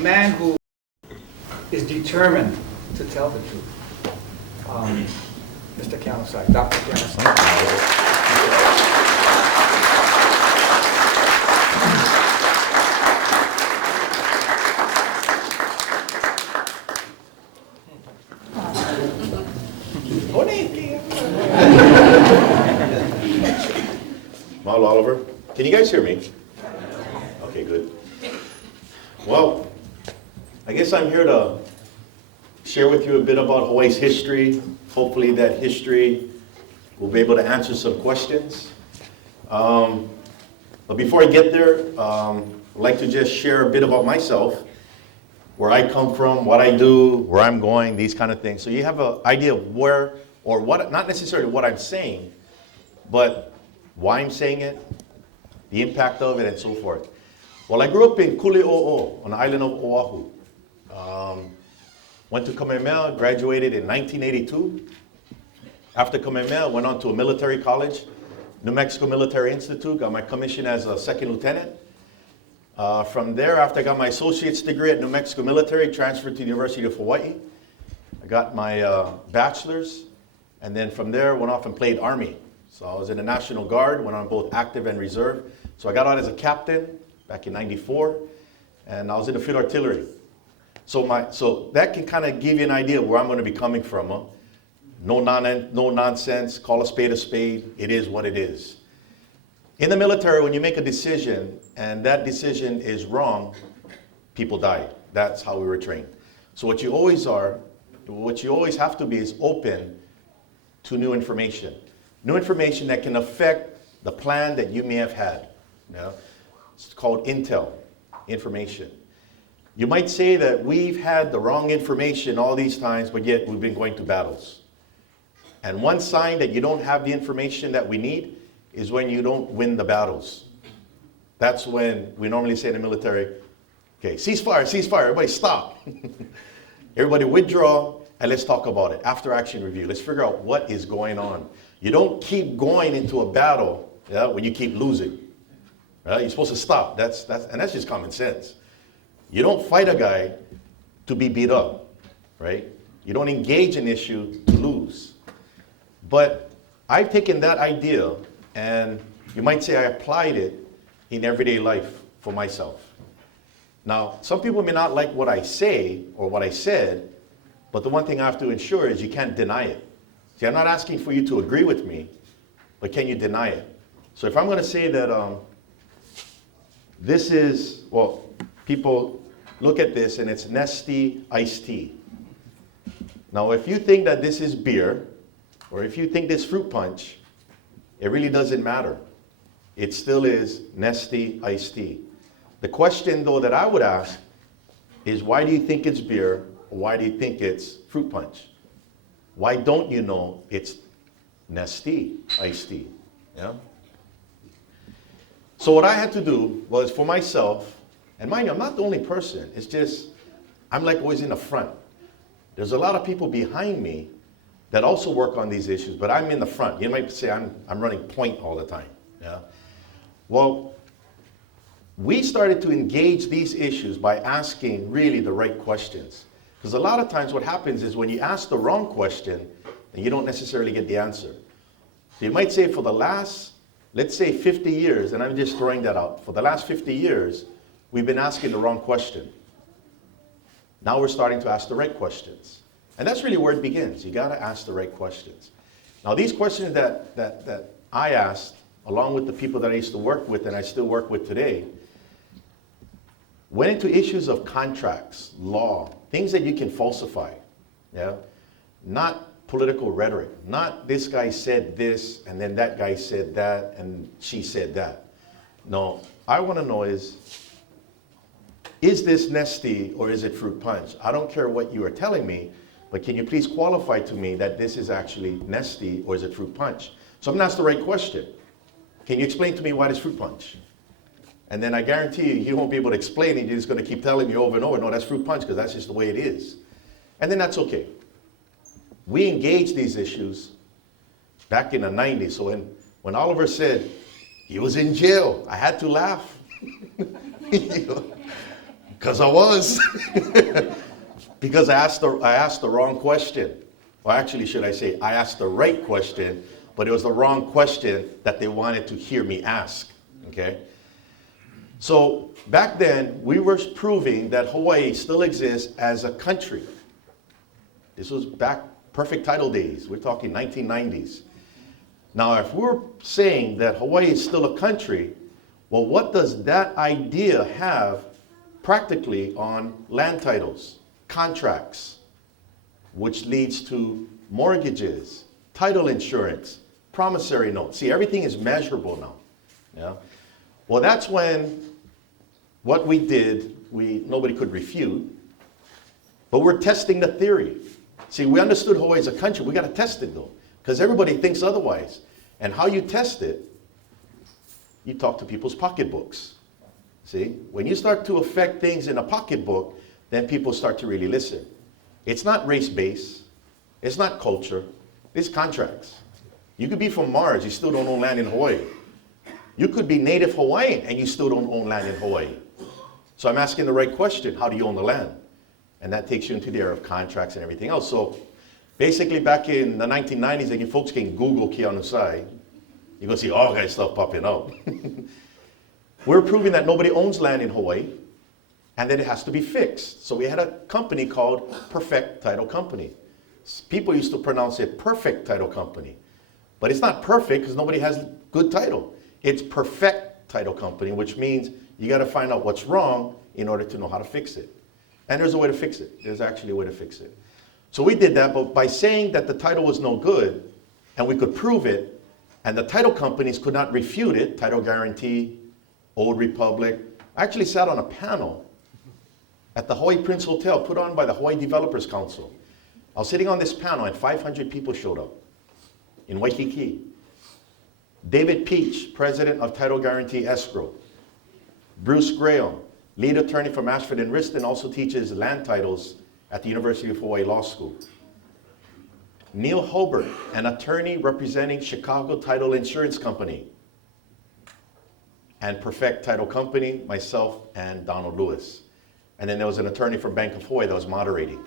man who is determined to tell the truth. Mr. Keanu Sai, Dr. Keanu Sai. Mahalo, Oliver. Can you guys hear me? Okay, good. Well, I guess I'm here to share with you a bit about Hawaii's history. Hopefully that history will be able to answer some questions. But before I get there, I'd like to just share a bit about myself, where I come from, what I do, where I'm going, these kind of things. So you have an idea of where, or what, not necessarily what I'm saying, but why I'm saying it, the impact of it, and so forth. Well, I grew up in Kuleo'o on the island of Oahu. Went to Kamehameha, graduated in 1982. After Kamehameha, went on to a military college, New Mexico Military Institute, got my commission as a second lieutenant. From there, after I got my associate's degree at New Mexico Military, transferred to the University of Hawaii. I got my bachelor's, and then from there, went off and played Army. So I was in the National Guard, went on both active and reserve. So I got out as a captain back in '94, and I was in the field artillery. So that can kind of give you an idea of where I'm going to be coming from. Huh? No nonsense, call a spade, it is what it is. In the military, when you make a decision, and that decision is wrong, people die. That's how we were trained. So what you always have to be is open to new information. New information that can affect the plan that you may have had. Yeah? It's called intel, information. You might say that we've had the wrong information all these times, but yet we've been going to battles. And one sign that you don't have the information that we need is when you don't win the battles. That's when we normally say in the military, okay, ceasefire, everybody stop. Everybody withdraw, and let's talk about it. After action review, let's figure out what is going on. You don't keep going into a battle when you keep losing. Right? You're supposed to stop. That's just common sense. You don't fight a guy to be beat up, right? You don't engage an issue to lose. But I've taken that idea, and you might say I applied it in everyday life for myself. Now, some people may not like what I say or what I said, but the one thing I have to ensure is you can't deny it. See, I'm not asking for you to agree with me, but can you deny it? So if I'm going to say that this is, well, people look at this and it's Nestea iced tea. Now, if you think that this is beer, or if you think this fruit punch, it really doesn't matter. It still is Nestea iced tea. The question, though, that I would ask is, why do you think it's beer, or why do you think it's fruit punch? Why don't you know it's Nestea iced tea? Yeah? So what I had to do was, for myself, and mind you, I'm not the only person. It's just, I'm like always in the front. There's a lot of people behind me that also work on these issues, but I'm in the front. You might say I'm running point all the time. Yeah? Well, we started to engage these issues by asking really the right questions. Because a lot of times what happens is when you ask the wrong question, and you don't necessarily get the answer. So you might say for the last, let's say 50 years, and I'm just throwing that out, for the last 50 years, we've been asking the wrong question. Now we're starting to ask the right questions. And that's really where it begins. You gotta ask the right questions. Now these questions that I asked, along with the people that I used to work with and I still work with today, went into issues of contracts, law, things that you can falsify, yeah? Not political rhetoric, not this guy said this and then that guy said that and she said that. No, I wanna know is this Nestea or is it fruit punch? I don't care what you are telling me, but can you please qualify to me that this is actually Nestea or is it fruit punch? So I'm gonna ask the right question. Can you explain to me why it's fruit punch? And then I guarantee you, you won't be able to explain it. You're just gonna keep telling me over and over, no, that's fruit punch, because that's just the way it is. And then that's okay. We engaged these issues back in the 90s. So when Oliver said he was in jail, I had to laugh. You know? Because I was. Because I asked the wrong question. Or actually, should I say, I asked the right question, but it was the wrong question that they wanted to hear me ask, okay? So back then, we were proving that Hawaii still exists as a country. This was back perfect title days. We're talking 1990s. Now, if we're saying that Hawaii is still a country, well, what does that idea have practically on land titles, contracts, which leads to mortgages, title insurance, promissory notes? See, everything is measurable now. Yeah? Well, that's when what we did, nobody could refute, but we're testing the theory. See, we understood Hawaii as a country. We got to test it, though, because everybody thinks otherwise. And how you test it, you talk to people's pocketbooks. See, when you start to affect things in a pocketbook, then people start to really listen. It's not race-based. It's not culture. It's contracts. You could be from Mars, you still don't own land in Hawaii. You could be native Hawaiian, and you still don't own land in Hawaii. So I'm asking the right question. How do you own the land? And that takes you into the area of contracts and everything else. So basically back in the 1990s, and you folks can Google Keanu Sai, you're going to see all kinds of stuff popping up. We're proving that nobody owns land in Hawaii, and that it has to be fixed. So we had a company called Perfect Title Company. People used to pronounce it Perfect Title Company. But it's not perfect because nobody has good title. It's Perfect Title Company, which means you got to find out what's wrong in order to know how to fix it. And there's a way to fix it. There's actually a way to fix it. So we did that, but by saying that the title was no good, and we could prove it, and the title companies could not refute it, Title Guarantee, Old Republic. I actually sat on a panel at the Hawaii Prince Hotel put on by the Hawaii Developers Council. I was sitting on this panel and 500 people showed up in Waikiki. David Peach, president of Title Guarantee Escrow. Bruce Graham, lead attorney from Ashford and Riston, also teaches land titles at the University of Hawaii Law School. Neil Hobart, an attorney representing Chicago Title Insurance Company. And Perfect Title Company, myself, and Donald Lewis. And then there was an attorney from Bank of Hawaii that was moderating.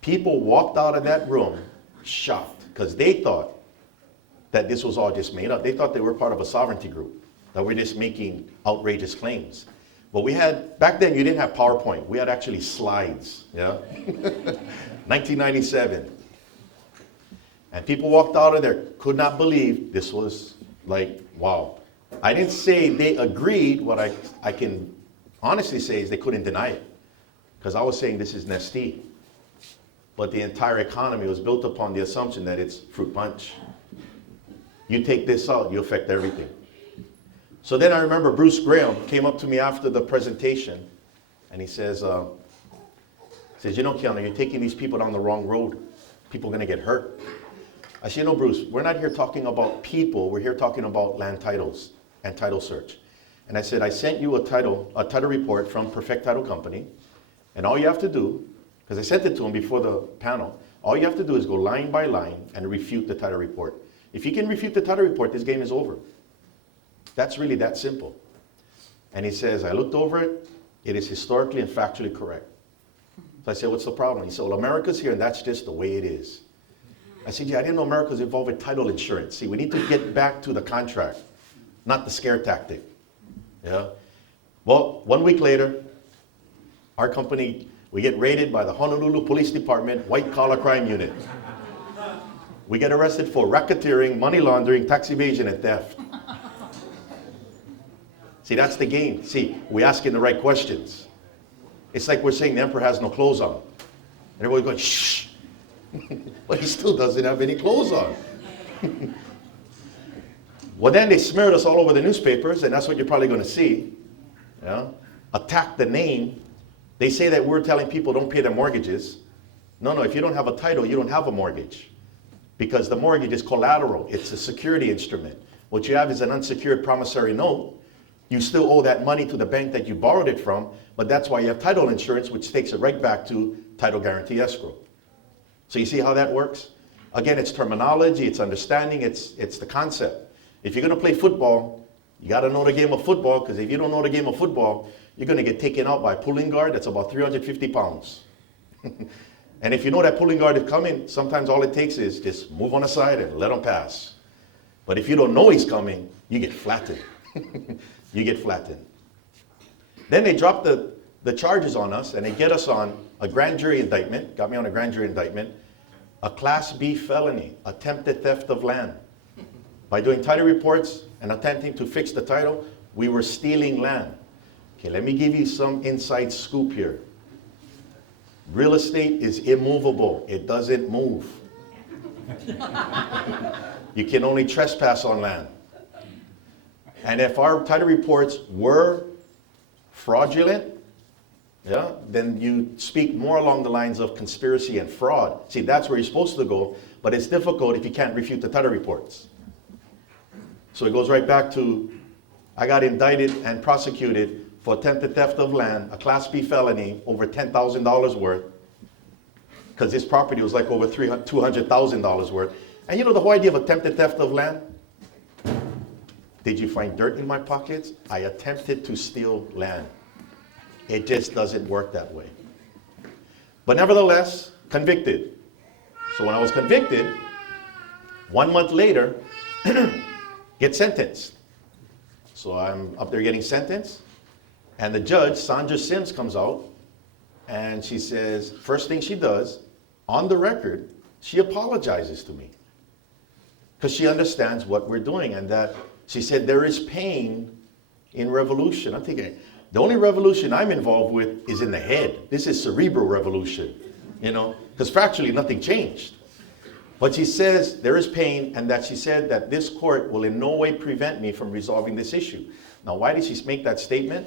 People walked out of that room shocked because they thought that this was all just made up. They thought they were part of a sovereignty group, that we're just making outrageous claims. But we had, back then you didn't have PowerPoint. We had actually slides, yeah? 1997. And people walked out of there, could not believe this was like, wow. I didn't say they agreed. What I can honestly say is they couldn't deny it. Because I was saying this is Nesti. But the entire economy was built upon the assumption that it's fruit punch. You take this out, you affect everything. So then I remember Bruce Graham came up to me after the presentation, and he says, you know, Keanu, you're taking these people down the wrong road. People are going to get hurt. I said, no, Bruce, we're not here talking about people. We're here talking about land titles and title search. And I said, I sent you a title report from Perfect Title Company, and all you have to do, because I sent it to him before the panel, all you have to do is go line by line and refute the title report. If you can refute the title report, this game is over. That's really that simple. And he says, I looked over it. It is historically and factually correct. So I said, what's the problem? He said, well, America's here, and that's just the way it is. I said, yeah, I didn't know America was involved with title insurance. See, we need to get back to the contract, not the scare tactic. Yeah. Well, 1 week later, our company, we get raided by the Honolulu Police Department White Collar Crime Unit. We get arrested for racketeering, money laundering, tax evasion, and theft. See, that's the game. See, we're asking the right questions. It's like we're saying the emperor has no clothes on. And everybody's going, shh. But he still doesn't have any clothes on. Well, then they smeared us all over the newspapers, and that's what you're probably going to see. Yeah? Attack the name. They say that we're telling people don't pay their mortgages. No, if you don't have a title, you don't have a mortgage. Because the mortgage is collateral. It's a security instrument. What you have is an unsecured promissory note. You still owe that money to the bank that you borrowed it from, but that's why you have title insurance, which takes it right back to title guarantee escrow. So you see how that works? Again, it's terminology, it's understanding, it's the concept. If you're going to play football, you got to know the game of football, because if you don't know the game of football, you're going to get taken out by a pulling guard that's about 350 pounds. And if you know that pulling guard is coming, sometimes all it takes is just move on the side and let him pass. But if you don't know he's coming, you get flattened. You get flattened. Then they drop the charges on us, and they get us on a grand jury indictment, got me on a grand jury indictment, a Class B felony, attempted theft of land. By doing title reports and attempting to fix the title, we were stealing land. Okay, let me give you some inside scoop here. Real estate is immovable. It doesn't move. You can only trespass on land. And if our title reports were fraudulent, yeah, then you speak more along the lines of conspiracy and fraud. See, that's where you're supposed to go, but it's difficult if you can't refute the title reports. So it goes right back to, I got indicted and prosecuted for attempted theft of land, a Class B felony, over $10,000 worth, because this property was like over $200,000 worth. And you know the whole idea of attempted theft of land? Did you find dirt in my pockets? I attempted to steal land. It just doesn't work that way. But nevertheless, convicted. So when I was convicted, 1 month later, get sentenced. So I'm up there getting sentenced, and the judge, Sandra Sims, comes out, and she says, first thing she does, on the record, she apologizes to me. Because she understands what we're doing, and that she said there is pain in revolution. I'm thinking, the only revolution I'm involved with is in the head. This is cerebral revolution, you know, because factually nothing changed. But she says there is pain, and that she said that this court will in no way prevent me from resolving this issue. Now, why did she make that statement?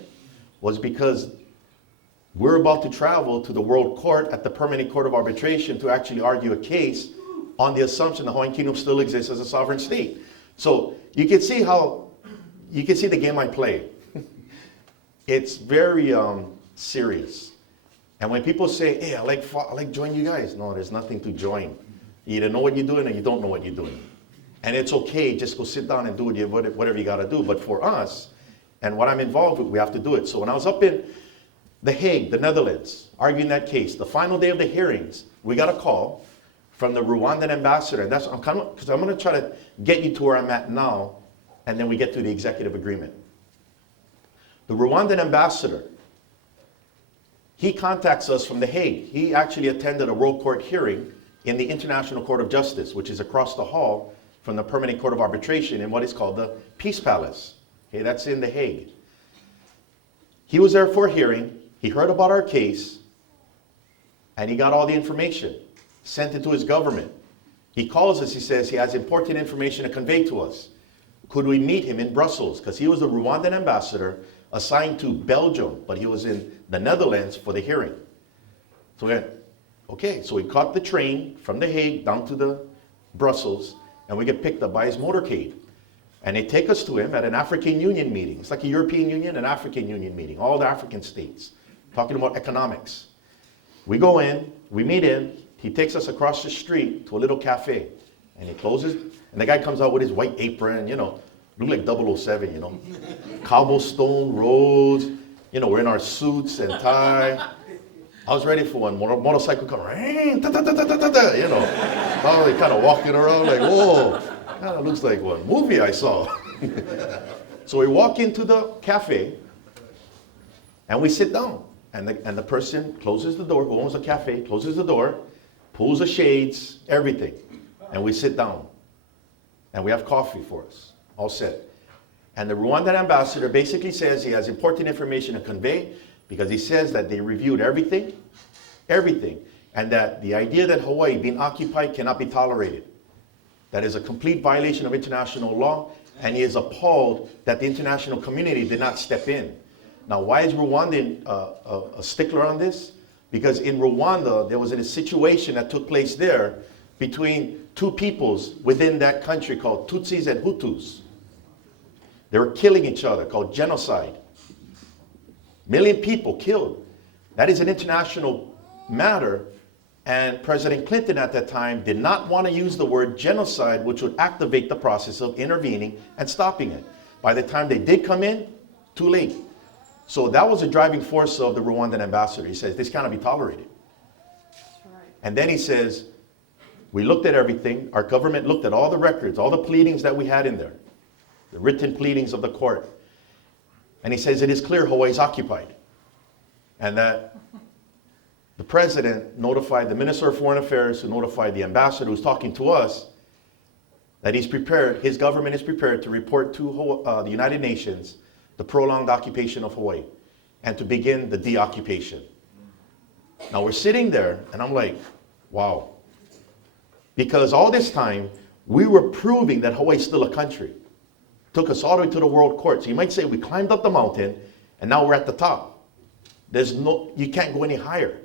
Was because we're about to travel to the World Court at the Permanent Court of Arbitration to actually argue a case on the assumption the Hawaiian Kingdom still exists as a sovereign state. So you can see the game I play. It's very serious. And when people say, hey, I like join you guys. No, there's nothing to join. You either know what you're doing or you don't know what you're doing. And it's okay, just go sit down and do whatever you gotta do. But for us, and what I'm involved with, we have to do it. So when I was up in The Hague, the Netherlands, arguing that case, the final day of the hearings, we got a call from the Rwandan ambassador. And that's, because I'm gonna try to get you to where I'm at now, and then we get to the executive agreement. The Rwandan ambassador, he contacts us from The Hague. He actually attended a World Court hearing in the International Court of Justice, which is across the hall from the Permanent Court of Arbitration in what is called the Peace Palace. Okay, that's in The Hague. He was there for a hearing. He heard about our case, and he got all the information, sent it to his government. He calls us, he says he has important information to convey to us. Could we meet him in Brussels? Because he was the Rwandan ambassador assigned to Belgium, but he was in the Netherlands for the hearing. So we went, okay, so we caught the train from The Hague down to the Brussels, and we get picked up by his motorcade. And they take us to him at an African Union meeting. It's like a European Union and African Union meeting, all the African states, talking about economics. We go in, we meet him, he takes us across the street to a little cafe, and he closes, and the guy comes out with his white apron, you know, look like 007, you know. Cobblestone roads, you know, we're in our suits and tie. I was ready for one motorcycle coming, you know. I was like kind of walking around like, whoa, kind of looks like one movie I saw. So we walk into the cafe, and we sit down. And the person closes the door, who owns the cafe, closes the door, pulls the shades, everything. And we sit down. And we have coffee for us, all set. And the Rwandan ambassador basically says he has important information to convey, because he says that they reviewed everything, and that the idea that Hawaii being occupied cannot be tolerated. That is a complete violation of international law, and he is appalled that the international community did not step in. Now, why is Rwanda a stickler on this? Because in Rwanda, there was a situation that took place there between two peoples within that country called Tutsis and Hutus. They were killing each other, called genocide. 1 million people killed. That is an international matter, and President Clinton at that time did not want to use the word genocide, which would activate the process of intervening and stopping it. By the time they did come in, too late. So that was the driving force of the Rwandan ambassador. He says, this cannot be tolerated. And then he says, we looked at everything. Our government looked at all the records, all the pleadings that we had in there, the written pleadings of the court. And he says, it is clear Hawaii is occupied. And that the president notified the Minister of Foreign Affairs, who notified the ambassador who's talking to us, that he's prepared, his government is prepared to report to the United Nations the prolonged occupation of Hawaii and to begin the deoccupation. Now we're sitting there and I'm like, wow. Because all this time we were proving that Hawaii is still a country. Took us all the way to the World Court. So you might say we climbed up the mountain and now we're at the top. You can't go any higher.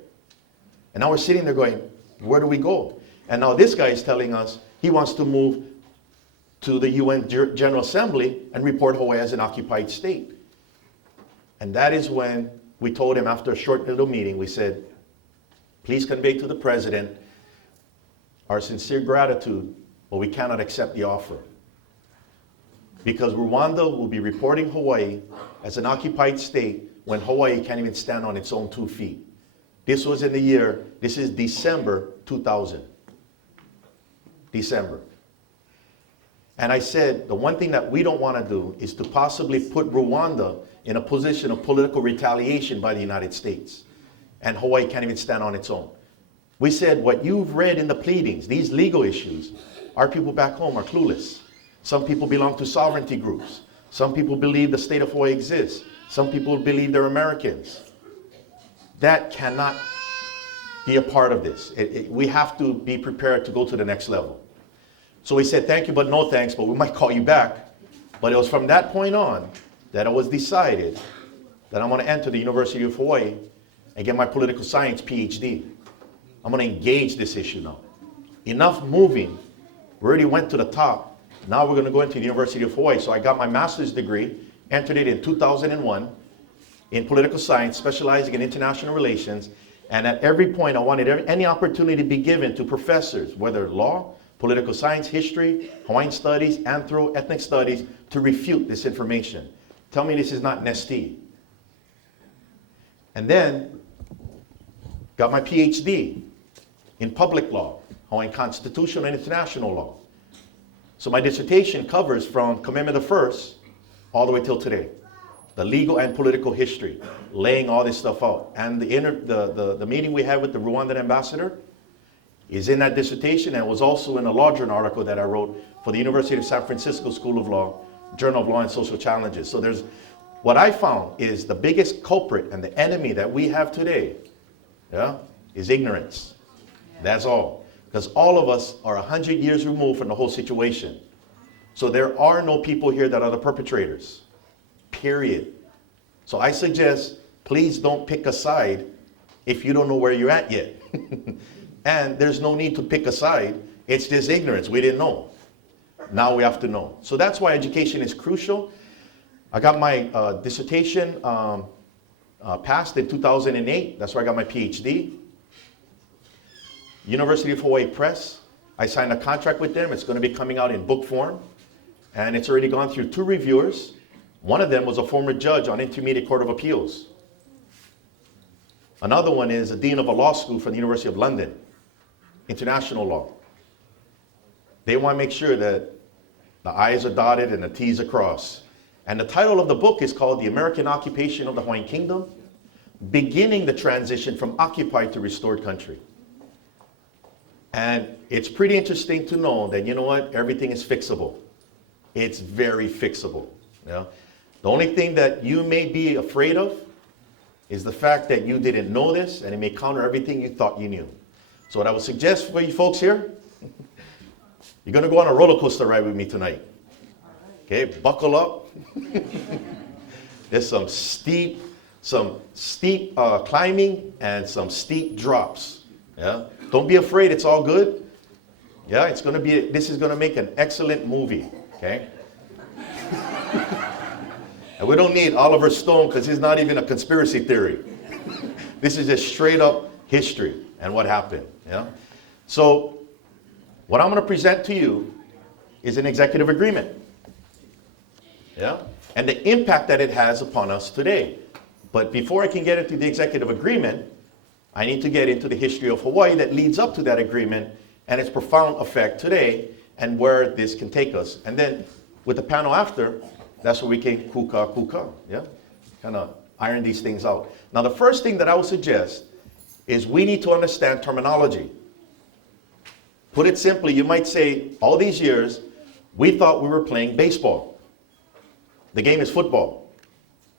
And now we're sitting there going, where do we go? And now this guy is telling us he wants to move to the UN General Assembly and report Hawaii as an occupied state. And that is when we told him, after a short little meeting, we said, please convey to the president our sincere gratitude, but we cannot accept the offer. Because Rwanda will be reporting Hawaii as an occupied state when Hawaii can't even stand on its own 2 feet. This was in the year, this is December 2000. December. And I said, the one thing that we don't want to do is to possibly put Rwanda in a position of political retaliation by the United States. And Hawaii can't even stand on its own. We said, what you've read in the pleadings, these legal issues, our people back home are clueless. Some people belong to sovereignty groups. Some people believe the state of Hawaii exists. Some people believe they're Americans. That cannot be a part of this. We have to be prepared to go to the next level. So we said, thank you, but no thanks, but we might call you back. But it was from that point on that it was decided that I'm going to enter the University of Hawaii and get my political science PhD. I'm going to engage this issue now. Enough moving. We already went to the top. Now we're going to go into the University of Hawaii. So I got my master's degree, entered it in 2001 in political science, specializing in international relations. And at every point, I wanted any opportunity to be given to professors, whether law, political science, history, Hawaiian studies, ethnic studies, to refute this information. Tell me this is not nesty. And then got my PhD in public law, Hawaiian constitutional and international law. So my dissertation covers from Kamehameha I all the way till today. The legal and political history, laying all this stuff out. And the meeting we had with the Rwandan ambassador is in that dissertation, and was also in a law journal article that I wrote for the University of San Francisco School of Law, Journal of Law and Social Challenges. So what I found is the biggest culprit and the enemy that we have today, is ignorance. That's all. Because all of us are 100 years removed from the whole situation. So there are no people here that are the perpetrators, period. So I suggest, please don't pick a side if you don't know where you're at yet. And there's no need to pick a side. It's just ignorance. We didn't know. Now we have to know. So that's why education is crucial. I got my dissertation passed in 2008. That's where I got my PhD. University of Hawaii Press. I signed a contract with them. It's going to be coming out in book form. And it's already gone through 2 reviewers. One of them was a former judge on Intermediate Court of Appeals. Another one is a dean of a law school from the University of London, international law. They want to make sure that the I's are dotted and the T's are crossed. And the title of the book is called The American Occupation of the Hawaiian Kingdom, Beginning the Transition from Occupied to Restored Country. And it's pretty interesting to know that, you know what, everything is fixable. It's very fixable. The only thing that you may be afraid of is the fact that you didn't know this, and it may counter everything you thought you knew. So what I would suggest for you folks here, you're going to go on a roller coaster ride with me tonight. Okay, buckle up. There's some steep climbing and some steep drops. Don't be afraid, it's all good. This is going to make an excellent movie. Okay. And we don't need Oliver Stone, because he's not even a conspiracy theory. This is just straight up history and what happened. So what I'm going to present to you is an executive agreement. And the impact that it has upon us today. But before I can get into the executive agreement, I need to get into the history of Hawaii that leads up to that agreement and its profound effect today and where this can take us. And then with the panel after, that's where we can kuka, yeah? Kind of iron these things out. Now the first thing that I would suggest is we need to understand terminology. Put it simply, you might say, all these years, we thought we were playing baseball. The game is football,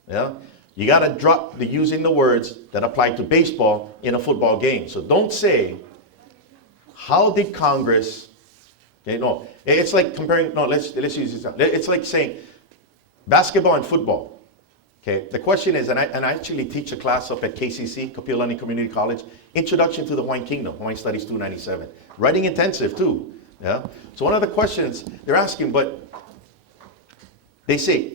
yeah? You got to drop using the words that apply to baseball in a football game. So don't say, how did Congress, okay, no, it's like comparing, no, let's use this. It's like saying basketball and football. Okay, the question is, and I actually teach a class up at KCC, Kapiolani Community College, Introduction to the Hawaiian Kingdom, Hawaiian Studies 297. Writing intensive too, yeah? So one of the questions they're asking, but they say,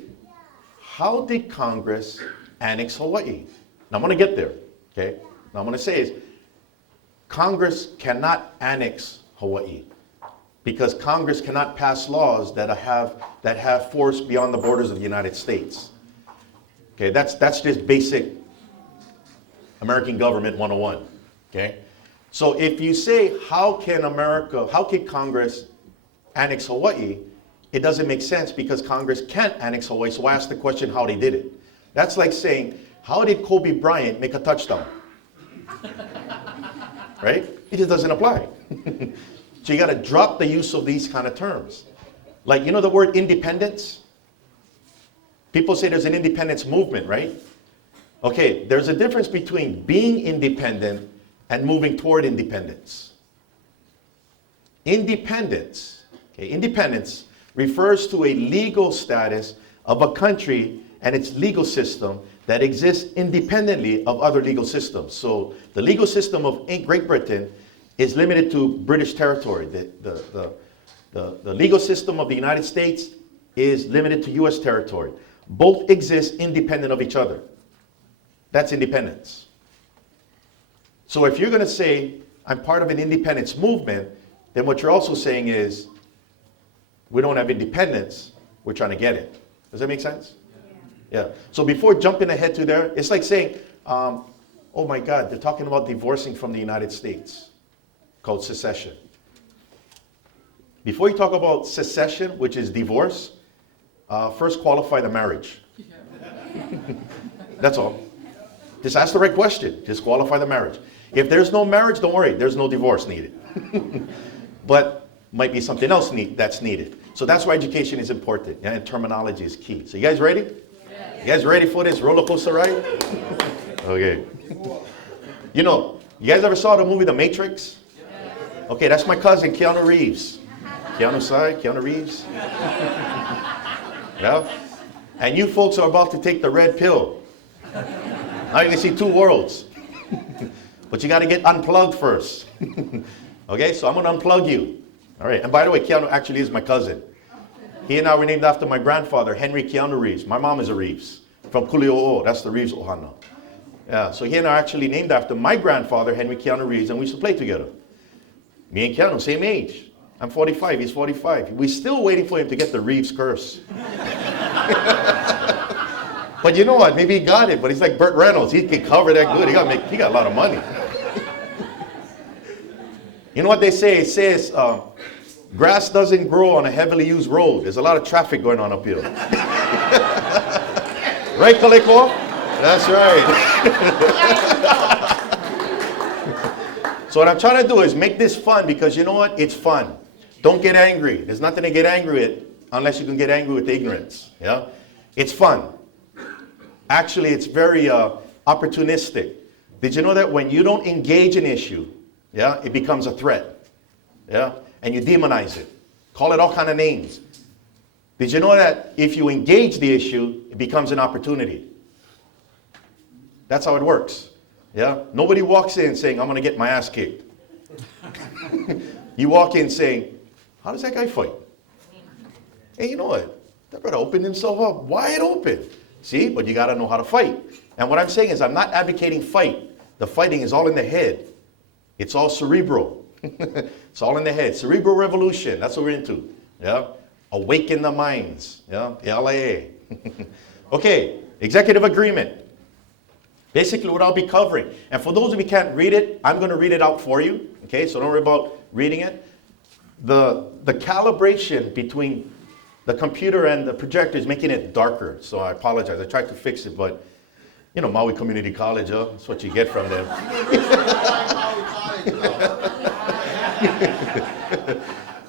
how did Congress annex Hawaii? Now I'm going to get there, okay? Now I'm going to say is, Congress cannot annex Hawaii because Congress cannot pass laws that have force beyond the borders of the United States. Okay, that's just basic American government 101, okay? So if you say, how can Congress annex Hawaii? It doesn't make sense because Congress can't annex Hawaii, so I ask the question how they did it. That's like saying, how did Kobe Bryant make a touchdown? Right? It just doesn't apply. So you got to drop the use of these kind of terms. Like, you know the word independence? People say there's an independence movement, right? Okay, there's a difference between being independent and moving toward independence. Independence refers to a legal status of a country and its legal system that exists independently of other legal systems. So the legal system of Great Britain is limited to British territory. The legal system of the United States is limited to US territory. Both exist independent of each other. That's independence. So if you're going to say, I'm part of an independence movement, then what you're also saying is, we don't have independence, we're trying to get it. Does that make sense? Yeah. So before jumping ahead to there, it's like saying, oh my God, they're talking about divorcing from the United States, called secession. Before you talk about secession, which is divorce, first qualify the marriage. That's all. Just ask the right question. Just qualify the marriage. If there's no marriage, don't worry, there's no divorce needed. But might be something else that's needed. So that's why education is important, yeah, and terminology is key. So you guys ready? Yes. You guys ready for this roller coaster ride? Okay. You know, you guys ever saw the movie The Matrix? Yes. Okay, that's my cousin, Keanu Reeves. Keanu Sai, Keanu Reeves. Yeah? And you folks are about to take the red pill. Now you can see two worlds. But you got to get unplugged first. Okay, so I'm going to unplug you. All right, and by the way, Keanu actually is my cousin. He and I were named after my grandfather, Henry Keanu Reeves. My mom is a Reeves, from Colleado, that's the Reeves Ohana. Yeah, so he and I are actually named after my grandfather, Henry Keanu Reeves, and we used to play together. Me and Keanu, same age. I'm 45, he's 45. We're still waiting for him to get the Reeves curse. But you know what, maybe he got it, but he's like Burt Reynolds. He can cover that good, he got a lot of money. You know what they say? It says, grass doesn't grow on a heavily used road. There's a lot of traffic going on up here. Right, Kaleko? That's right. So what I'm trying to do is make this fun because you know what? It's fun. Don't get angry. There's nothing to get angry at unless you can get angry with ignorance. Yeah? It's fun. Actually, it's very opportunistic. Did you know that when you don't engage an issue, yeah, it becomes a threat, yeah, and you demonize it, call it all kind of names. Did you know that if you engage the issue, it becomes an opportunity? That's how it works, yeah. Nobody walks in saying, I'm going to get my ass kicked. You walk in saying, how does that guy fight? Hey, you know what? That brother opened himself up wide open. See, but you got to know how to fight. And what I'm saying is I'm not advocating fight. The fighting is all in the head. It's all cerebral. It's all in the head. Cerebral revolution. That's what we're into. Yeah. Awaken the minds. Yeah. LAA. Okay. Executive agreement. Basically what I'll be covering. And for those of you who can't read it, I'm going to read it out for you. Okay, so don't worry about reading it. The calibration between the computer and the projector is making it darker. So I apologize. I tried to fix it, but you know, Maui Community College, that's what you get from them.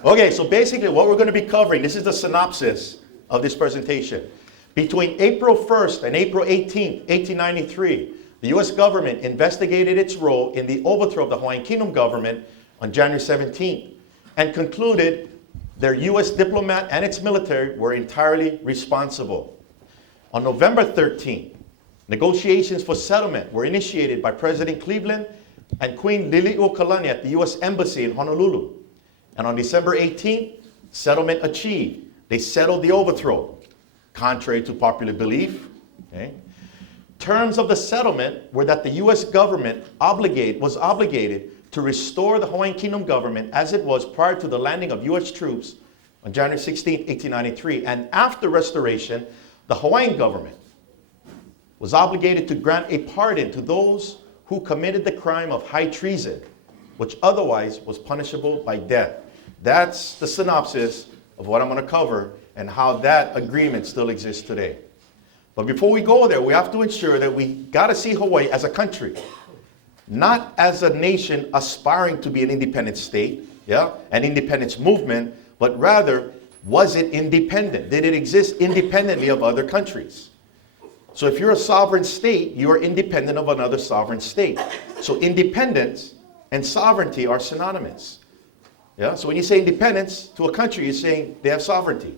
Okay, so basically what we're going to be covering, this is the synopsis of this presentation. Between April 1st and April 18th, 1893, the U.S. government investigated its role in the overthrow of the Hawaiian Kingdom government on January 17th and concluded their U.S. diplomat and its military were entirely responsible. On November 13th, negotiations for settlement were initiated by President Cleveland and Queen Liliuokalani at the U.S. Embassy in Honolulu. And on December 18th, settlement achieved. They settled the overthrow, contrary to popular belief. Okay? Terms of the settlement were that the U.S. government was obligated to restore the Hawaiian Kingdom government as it was prior to the landing of U.S. troops on January 16, 1893. And after restoration, the Hawaiian government was obligated to grant a pardon to those who committed the crime of high treason, which otherwise was punishable by death. That's the synopsis of what I'm going to cover and how that agreement still exists today. But before we go there, we have to ensure that we got to see Hawaii as a country, not as a nation aspiring to be an independent state, an independence movement, but rather, was it independent? Did it exist independently of other countries? So if you're a sovereign state, you are independent of another sovereign state. So independence and sovereignty are synonymous. So when you say independence to a country, you're saying they have sovereignty.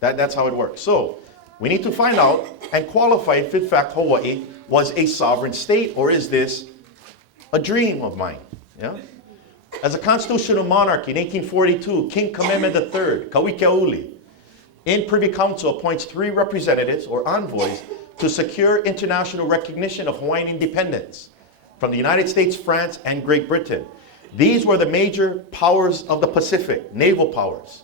That's how it works. So we need to find out and qualify if in fact Hawaii was a sovereign state, or is this a dream of mine? As a constitutional monarchy in 1842, King Kamehameha III, Kauikeauli, in Privy Council appoints 3 representatives or envoys to secure international recognition of Hawaiian independence from the United States, France, and Great Britain. These were the major powers of the Pacific, naval powers.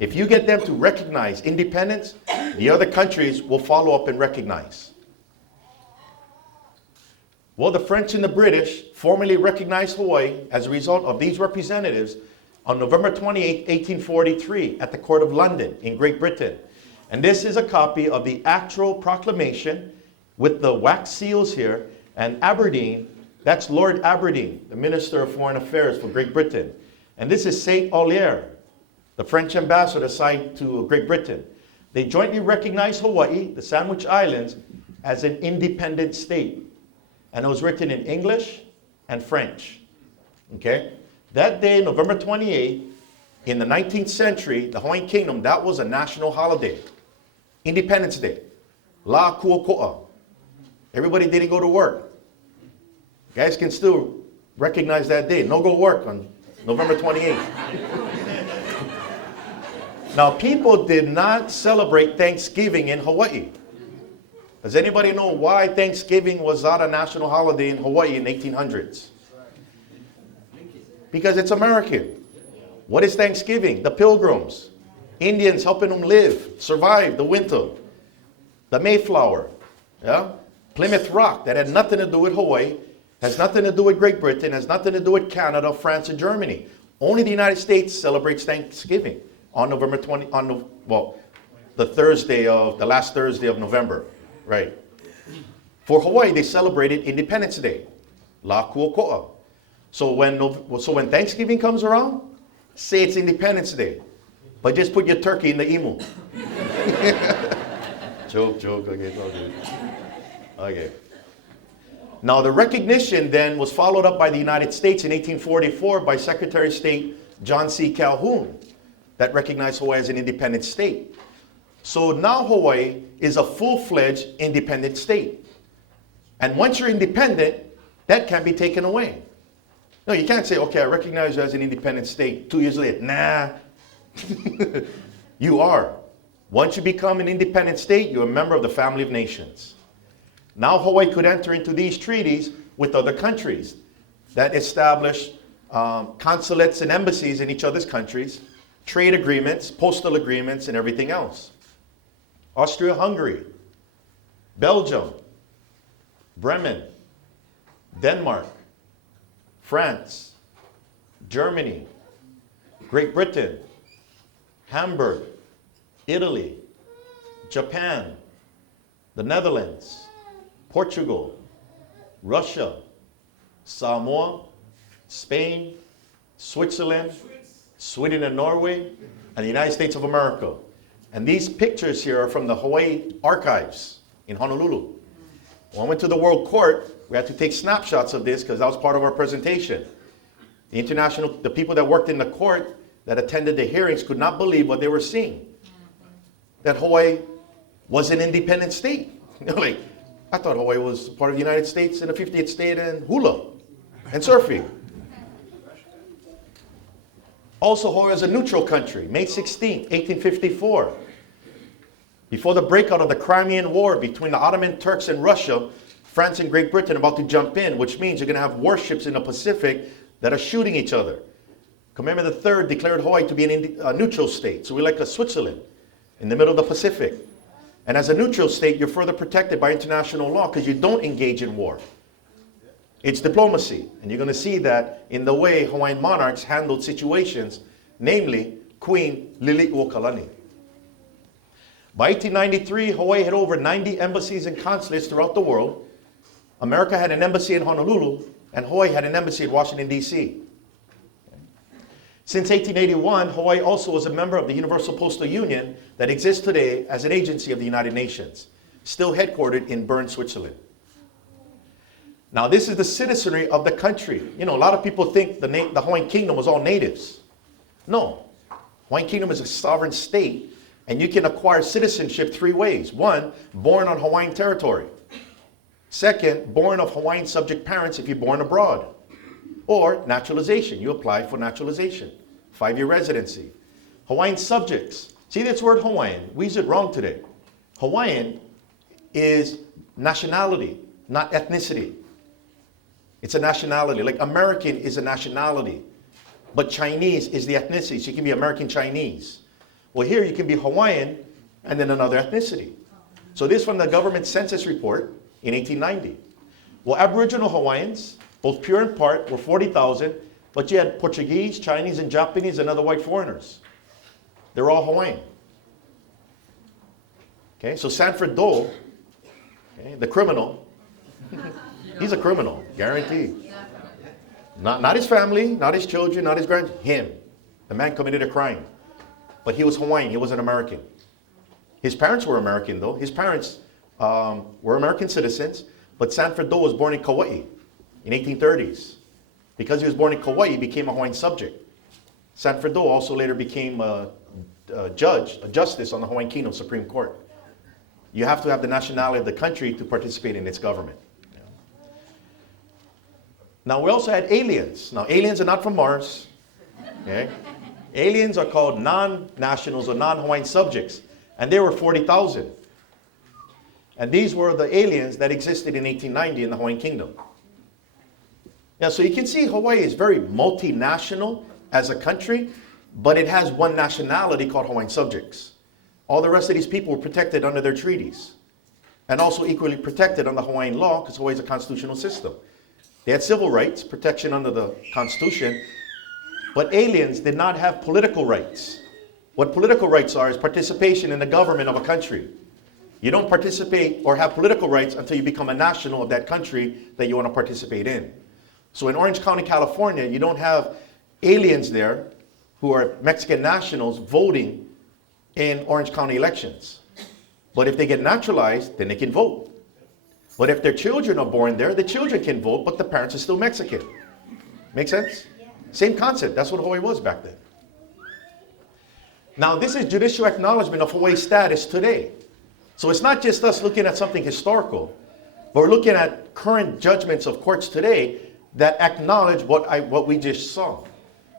If you get them to recognize independence, the other countries will follow up and recognize. Well, the French and the British formally recognized Hawaii as a result of these representatives on November 28, 1843, at the Court of London in Great Britain. And this is a copy of the actual proclamation with the wax seals here. And Aberdeen, that's Lord Aberdeen, the Minister of Foreign Affairs for Great Britain. And this is Saint Olier, the French ambassador assigned to Great Britain. They jointly recognized Hawaii, the Sandwich Islands, as an independent state. And it was written in English and French. Okay? That day, November 28th, in the 19th century, the Hawaiian Kingdom, that was a national holiday. Independence Day. La Kuoko'a. Everybody didn't go to work. You guys can still recognize that day. No go work on November 28th. Now, people did not celebrate Thanksgiving in Hawaii. Does anybody know why Thanksgiving was not a national holiday in Hawaii in the 1800s? Because it's American. What is Thanksgiving? The Pilgrims. Indians helping them live, survive the winter. The Mayflower. Plymouth Rock, that had nothing to do with Hawaii, has nothing to do with Great Britain, has nothing to do with Canada, France, and Germany. Only the United States celebrates Thanksgiving on November 20, the last Thursday of November. Right. For Hawaii, they celebrated Independence Day. La Kuoko'a. So when Thanksgiving comes around, say it's Independence Day. But just put your turkey in the imu. Joke. Okay, it's all good. Okay. Now the recognition then was followed up by the United States in 1844 by Secretary of State John C. Calhoun that recognized Hawaii as an independent state. So now Hawaii is a full-fledged independent state. And once you're independent, that can't be taken away. No, you can't say, okay, I recognize you as an independent state. 2 years later, nah. You are. Once you become an independent state, you're a member of the family of nations. Now Hawaii could enter into these treaties with other countries that establish consulates and embassies in each other's countries, trade agreements, postal agreements, and everything else. Austria-Hungary, Belgium, Bremen, Denmark, France, Germany, Great Britain, Hamburg, Italy, Japan, the Netherlands, Portugal, Russia, Samoa, Spain, Switzerland, Sweden and Norway, and the United States of America. And these pictures here are from the Hawaii archives in Honolulu. When I went to the World Court, we had to take snapshots of this because that was part of our presentation. The people that worked in the court that attended the hearings could not believe what they were seeing. That Hawaii was an independent state. Like, I thought Hawaii was part of the United States and the 50th state and hula and surfing. Also, Hawaii is a neutral country. May 16, 1854. Before the breakout of the Crimean War between the Ottoman Turks and Russia, France and Great Britain about to jump in, which means you're going to have warships in the Pacific that are shooting each other. Kamehameha III declared Hawaii to be a neutral state. So we're like a Switzerland in the middle of the Pacific. And as a neutral state, you're further protected by international law because you don't engage in war. It's diplomacy. And you're going to see that in the way Hawaiian monarchs handled situations, namely Queen Liliuokalani. By 1893, Hawaii had over 90 embassies and consulates throughout the world. America had an embassy in Honolulu, and Hawaii had an embassy in Washington, D.C. Since 1881, Hawaii also was a member of the Universal Postal Union that exists today as an agency of the United Nations, still headquartered in Bern, Switzerland. Now, this is the citizenry of the country. You know, a lot of people think the Hawaiian Kingdom was all natives. No. Hawaiian Kingdom is a sovereign state, and you can acquire citizenship three ways. One, born on Hawaiian territory. Second, born of Hawaiian subject parents if you're born abroad. Or naturalization. You apply for naturalization. 5-year residency. Hawaiian subjects. See this word Hawaiian? We use it wrong today. Hawaiian is nationality, not ethnicity. It's a nationality. Like American is a nationality. But Chinese is the ethnicity. So you can be American Chinese. Well, here you can be Hawaiian and then another ethnicity. So this is from the government census report in 1890. Well, Aboriginal Hawaiians, both pure and part, were 40,000, but you had Portuguese, Chinese, and Japanese and other white foreigners. They're all Hawaiian. Okay, so Sanford Dole, okay, the criminal, he's a criminal, guaranteed. Not his family, not his children, not his grandchildren, him. The man committed a crime. But he was Hawaiian, he wasn't American. His parents were American though. His parents were American citizens, but Sanford Dole was born in Kauai in 1830s. Because he was born in Kauai, he became a Hawaiian subject. Sanford Dole also later became a justice on the Hawaiian Kingdom Supreme Court. You have to have the nationality of the country to participate in its government. Now we also had aliens. Now aliens are not from Mars. Okay? Aliens are called non-nationals or non-Hawaiian subjects. And there were 40,000. And these were the aliens that existed in 1890 in the Hawaiian Kingdom. Now, so you can see Hawaii is very multinational as a country, but it has one nationality called Hawaiian subjects. All the rest of these people were protected under their treaties. And also equally protected under Hawaiian law, because Hawaii is a constitutional system. They had civil rights, protection under the Constitution, but aliens did not have political rights. What political rights are is participation in the government of a country. You don't participate or have political rights until you become a national of that country that you want to participate in. So in Orange County, California, you don't have aliens there who are Mexican nationals voting in Orange County elections. But if they get naturalized, then they can vote. But if their children are born there, the children can vote, but the parents are still Mexican. Make sense? Yeah. Same concept. That's what Hawaii was back then. Now, this is judicial acknowledgement of Hawaii's status today. So it's not just us looking at something historical, but we're looking at current judgments of courts today that acknowledge what we just saw.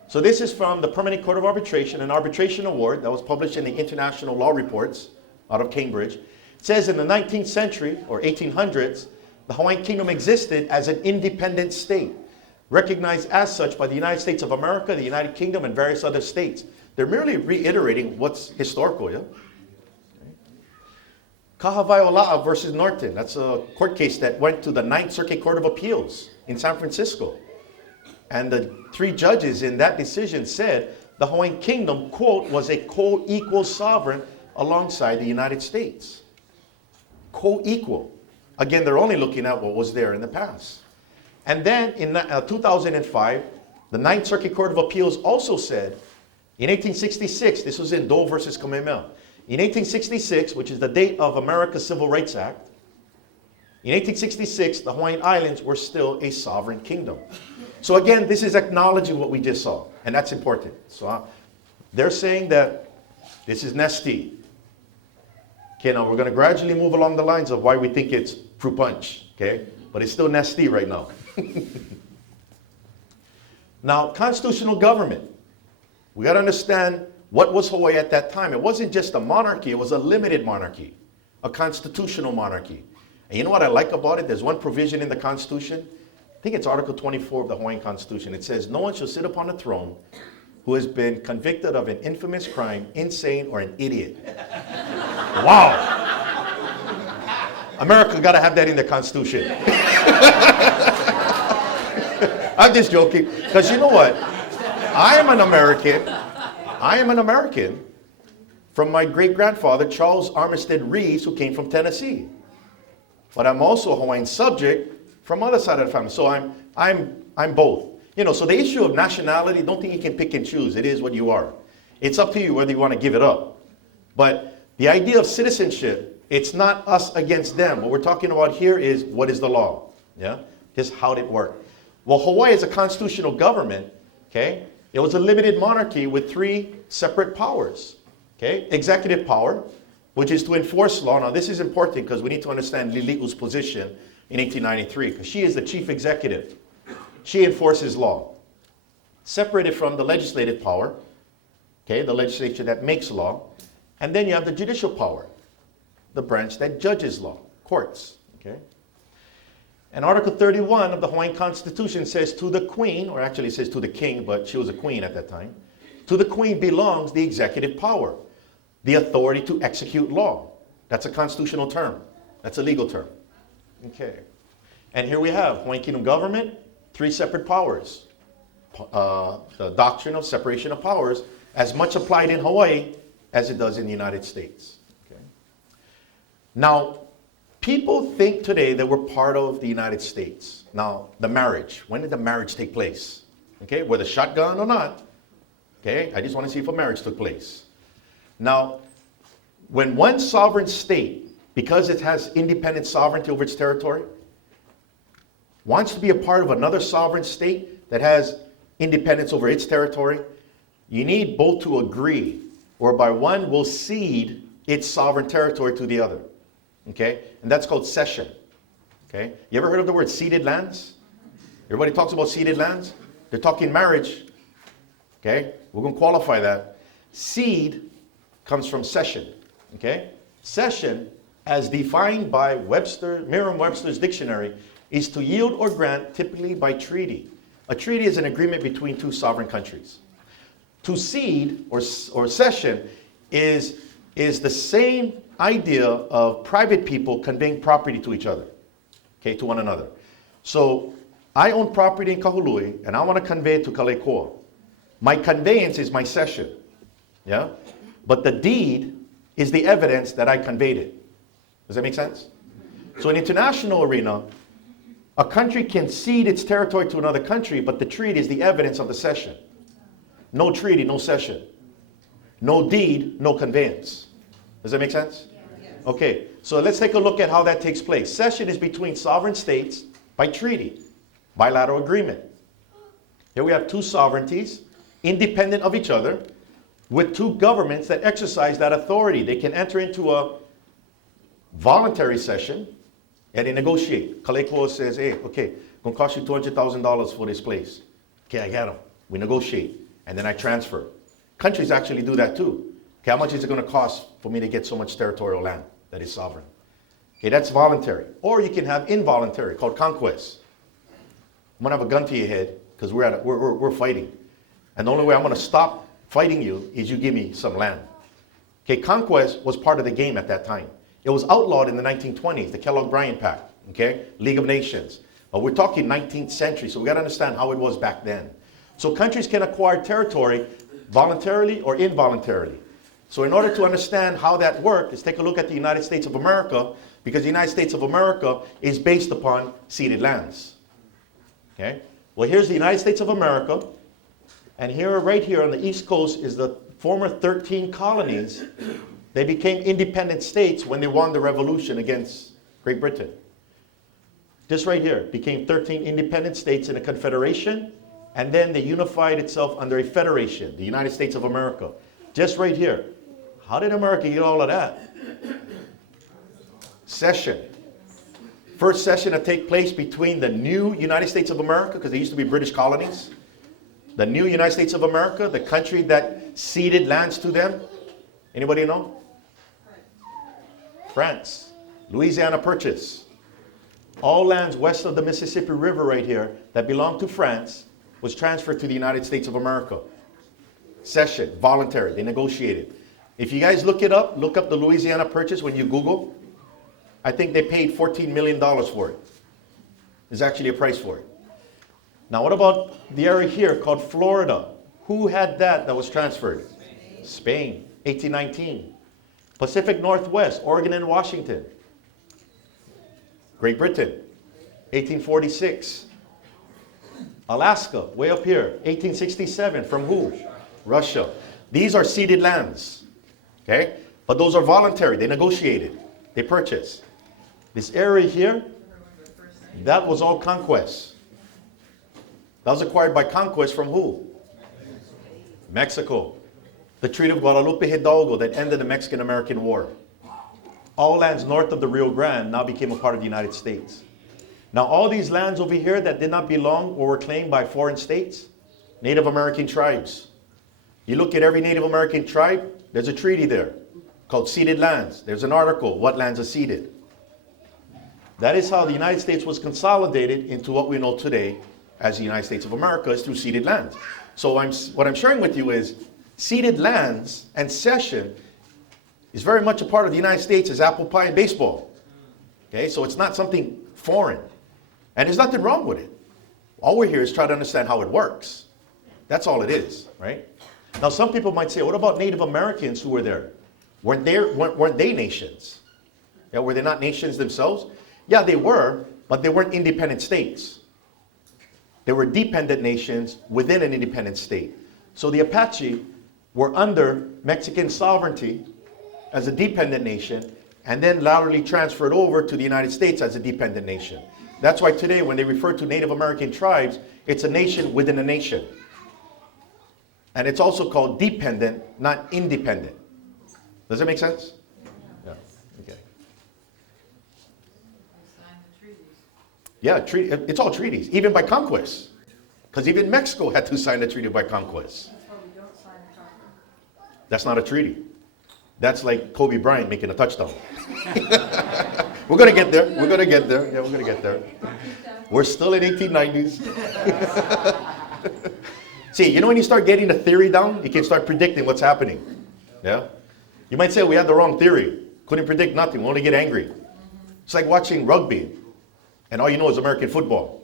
So this is from the Permanent Court of Arbitration, an arbitration award that was published in the International Law Reports out of Cambridge. It says in the 19th century, or 1800s, the Hawaiian Kingdom existed as an independent state, recognized as such by the United States of America, the United Kingdom, and various other states. They're merely reiterating what's historical, yeah? Kahawaiʻolaʻa versus Norton. That's a court case that went to the Ninth Circuit Court of Appeals in San Francisco. And the 3 judges in that decision said the Hawaiian Kingdom, quote, was a co-equal sovereign alongside the United States. Co-equal. Again, they're only looking at what was there in the past. And then in 2005, the Ninth Circuit Court of Appeals also said, in 1866, this was in Doe versus Kamehameha. In 1866, which is the date of America's Civil Rights Act, in 1866, the Hawaiian Islands were still a sovereign kingdom. So again, this is acknowledging what we just saw, and that's important. So they're saying that this is nesty. Okay, now we're going to gradually move along the lines of why we think it's fruit punch, okay? But it's still nesty right now. Now, constitutional government. We got to understand what was Hawaii at that time. It wasn't just a monarchy, it was a limited monarchy, a constitutional monarchy. And you know what I like about it? There's one provision in the Constitution. I think it's Article 24 of the Hawaiian Constitution. It says, no one shall sit upon a throne who has been convicted of an infamous crime, insane, or an idiot. Wow. America got to have that in the Constitution. I'm just joking. Because you know what? I am an American from my great-grandfather, Charles Armistead Reeves, who came from Tennessee. But I'm also a Hawaiian subject from other side of the family. So I'm both. You know, so the issue of nationality, don't think you can pick and choose. It is what you are. It's up to you whether you want to give it up. But the idea of citizenship, it's not us against them. What we're talking about here is what is the law? Yeah? Just how did it work? Well, Hawaii is a constitutional government, okay? It was a limited monarchy with 3 separate powers, okay? Executive power, which is to enforce law. Now, this is important because we need to understand Liliu's position in 1893, because she is the chief executive. She enforces law. Separated from the legislative power, okay, the legislature that makes law. And then you have the judicial power, the branch that judges law, courts, okay? And Article 31 of the Hawaiian Constitution says to the Queen, or actually it says to the King, but she was a queen at that time. To the Queen belongs the executive power, the authority to execute law. That's a constitutional term. That's a legal term. Okay. And here we have Hawaiian Kingdom government, 3 separate powers. The doctrine of separation of powers, as much applied in Hawaii as it does in the United States. Okay. Now, people think today that we're part of the United States. Now, the marriage. When did the marriage take place? Okay, whether shotgun or not. Okay, I just want to see if a marriage took place. Now, when one sovereign state, because it has independent sovereignty over its territory, wants to be a part of another sovereign state that has independence over its territory, you need both to agree, whereby one will cede its sovereign territory to the other. Okay? And that's called cession. Okay? You ever heard of the word ceded lands? Everybody talks about ceded lands. They're talking marriage. Okay? We're going to qualify that. Cede comes from cession. Okay? Cession, as defined by Merriam-Webster's dictionary, is to yield or grant, typically by treaty. A treaty is an agreement between 2 sovereign countries. To cede or cession is the same idea of private people conveying property to each other, okay, to one another. So I own property in Kahului and I want to convey it to Kalekoa. My conveyance is my cession, yeah? But the deed is the evidence that I conveyed it. Does that make sense? So in international arena, a country can cede its territory to another country, but the treaty is the evidence of the cession. No treaty, no cession. No deed, no conveyance. Does that make sense? Yeah. Okay, so let's take a look at how that takes place. Cession is between sovereign states by treaty, bilateral agreement. Here we have 2 sovereignties, independent of each other, with 2 governments that exercise that authority. They can enter into a voluntary cession and they negotiate. Kalekoa says, hey, okay, gonna cost you $200,000 for this place. Okay, I got them. We negotiate, and then I transfer. Countries actually do that too. Okay, how much is it going to cost for me to get so much territorial land that is sovereign? Okay, that's voluntary. Or you can have involuntary, called conquest. I'm going to have a gun to your head because we're fighting. And the only way I'm going to stop fighting you is you give me some land. Okay, conquest was part of the game at that time. It was outlawed in the 1920s, the Kellogg-Briand Pact, okay? League of Nations. But we're talking 19th century, so we gotta understand how it was back then. So countries can acquire territory voluntarily or involuntarily. So in order to understand how that worked, let's take a look at the United States of America, because the United States of America is based upon ceded lands. Okay? Well, here's the United States of America, and here, right here on the East Coast is the former 13 colonies. They became independent states when they won the revolution against Great Britain. Just right here, became 13 independent states in a confederation, and then they unified itself under a federation, the United States of America. Just right here. How did America get all of that? Cession. First cession to take place between the new United States of America, because they used to be British colonies. The new United States of America, the country that ceded lands to them. Anybody know? France. Louisiana Purchase. All lands west of the Mississippi River right here that belonged to France was transferred to the United States of America. Cession, voluntary, they negotiated. If you guys look it up, look up the Louisiana Purchase when you Google. I think they paid $14 million for it. There's actually a price for it. Now what about the area here called Florida? Who had that was transferred? Spain, 1819. Pacific Northwest, Oregon and Washington. Great Britain, 1846. Alaska, way up here, 1867. From who? Russia. These are ceded lands. Okay? But those are voluntary. They negotiated. They purchased. This area here, that was all conquest. That was acquired by conquest from who? Mexico. The Treaty of Guadalupe Hidalgo that ended the Mexican-American War. All lands north of the Rio Grande now became a part of the United States. Now all these lands over here that did not belong or were claimed by foreign states, Native American tribes. You look at every Native American tribe, there's a treaty there called ceded lands. There's an article, what lands are ceded. That is how the United States was consolidated into what we know today as the United States of America, is through ceded lands. So what I'm sharing with you is ceded lands and cession is very much a part of the United States as apple pie and baseball. Okay, so it's not something foreign. And there's nothing wrong with it. All we're here is trying to understand how it works. That's all it is, right? Now some people might say, what about Native Americans who were there? Weren't they nations? Yeah, were they not nations themselves? Yeah, they were, but they weren't independent states. They were dependent nations within an independent state. So the Apache were under Mexican sovereignty as a dependent nation, and then laterally transferred over to the United States as a dependent nation. That's why today when they refer to Native American tribes, it's a nation within a nation. And it's also called dependent, not independent. Does that make sense? Yeah, okay. Yeah, it's all treaties, even by conquest. Because even Mexico had to sign a treaty by conquest. That's why we don't sign a charter. That's not a treaty. That's like Kobe Bryant making a touchdown. We're going to get there. We're going to get there. Yeah, we're going to get there. We're still in 1890s. See, you know when you start getting the theory down, you can start predicting what's happening. Yeah? You might say, we had the wrong theory. Couldn't predict nothing. We only get angry. It's like watching rugby, and all you know is American football.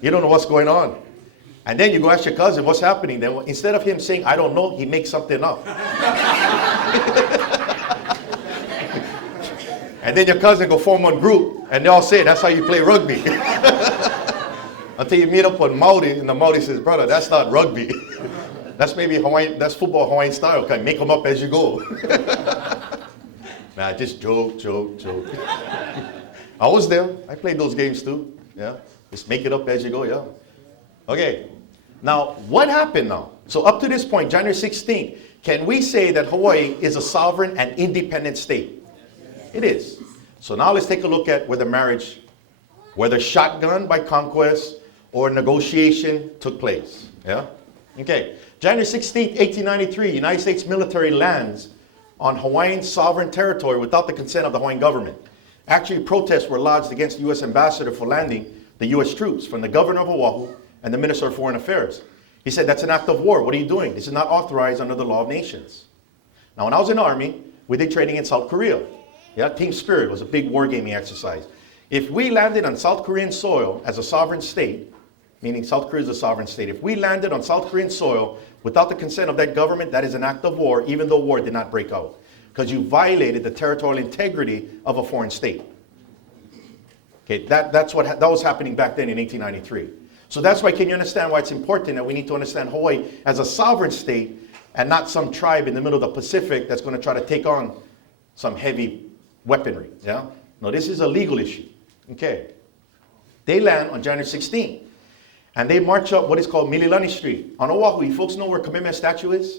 You don't know what's going on. And then you go ask your cousin, what's happening? Then instead of him saying, I don't know, he makes something up. And then your cousin go form one group, and they all say, that's how you play rugby. Until you meet up on Maui, and the Maui says, brother, that's not rugby. That's maybe Hawaiian, that's football Hawaiian style. Kind of make them up as you go. Nah, just joke. I was there. I played those games too. Yeah, just make it up as you go, yeah. Okay, now what happened now? So up to this point, January 16th, can we say that Hawaii is a sovereign and independent state? It is. So now let's take a look at whether shotgun by conquest or negotiation took place. Yeah? Okay. January 16th, 1893, United States military lands on Hawaiian sovereign territory without the consent of the Hawaiian government. Actually, protests were lodged against the U.S. ambassador for landing the U.S. troops from the governor of Oahu and the Minister of Foreign Affairs. He said, that's an act of war. What are you doing? This is not authorized under the law of nations. Now, when I was in the Army, we did training in South Korea. Yeah, Team Spirit was a big wargaming exercise. If we landed on South Korean soil as a sovereign state, meaning South Korea is a sovereign state, if we landed on South Korean soil without the consent of that government, that is an act of war, even though war did not break out. Because you violated the territorial integrity of a foreign state. Okay, that was happening back then in 1893. So that's why, can you understand why it's important that we need to understand Hawaii as a sovereign state and not some tribe in the middle of the Pacific that's going to try to take on some heavy weaponry, yeah? No, this is a legal issue, okay? They land on January 16th, and they march up what is called Mililani Street. On Oahu, you folks know where Kamehameha statue is?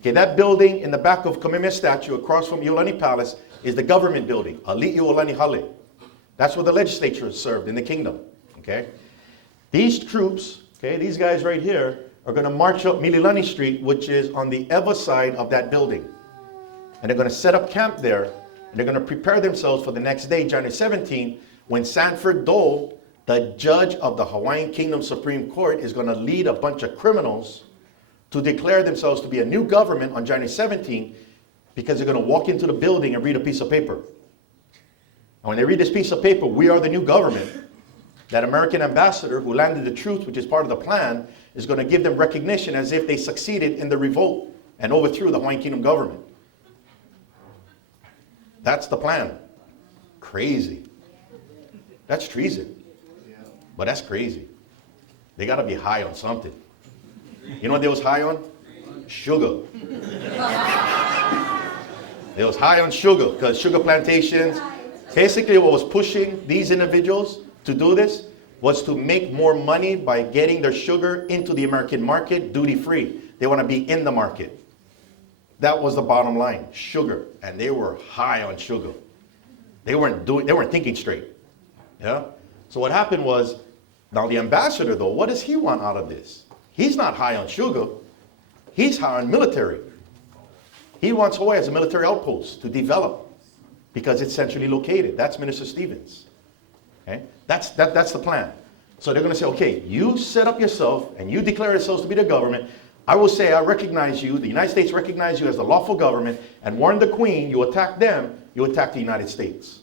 Okay, that building in the back of Kamehameha statue across from Iolani Palace is the government building, Ali'iolani Hale. That's where the legislature is served in the kingdom, okay? These troops, okay, these guys right here, are going to march up Mililani Street, which is on the Ewa side of that building. And they're going to set up camp there, and they're going to prepare themselves for the next day, January 17th, when Sanford Dole, the judge of the Hawaiian Kingdom Supreme Court, is going to lead a bunch of criminals to declare themselves to be a new government on January 17th, because they're going to walk into the building and read a piece of paper. And when they read this piece of paper, we are the new government, that American ambassador who landed the troops, which is part of the plan, is going to give them recognition as if they succeeded in the revolt and overthrew the Hawaiian Kingdom government. That's the plan. Crazy. That's treason. But that's crazy. They got to be high on something. You know what they was high on? Sugar. They was high on sugar, because sugar plantations, basically what was pushing these individuals to do this was to make more money by getting their sugar into the American market duty-free. They want to be in the market. That was the bottom line, sugar. And they were high on sugar. They weren't thinking straight. Yeah? So what happened was, now the ambassador though, what does he want out of this? He's not high on sugar. He's high on military. He wants Hawaii as a military outpost to develop because it's centrally located. That's Minister Stevens. Okay? That's the plan. So they're going to say, okay, you set up yourself and you declare yourselves to be the government. I will say I recognize you, the United States recognize you as the lawful government, and warn the Queen, you attack them, you attack the United States.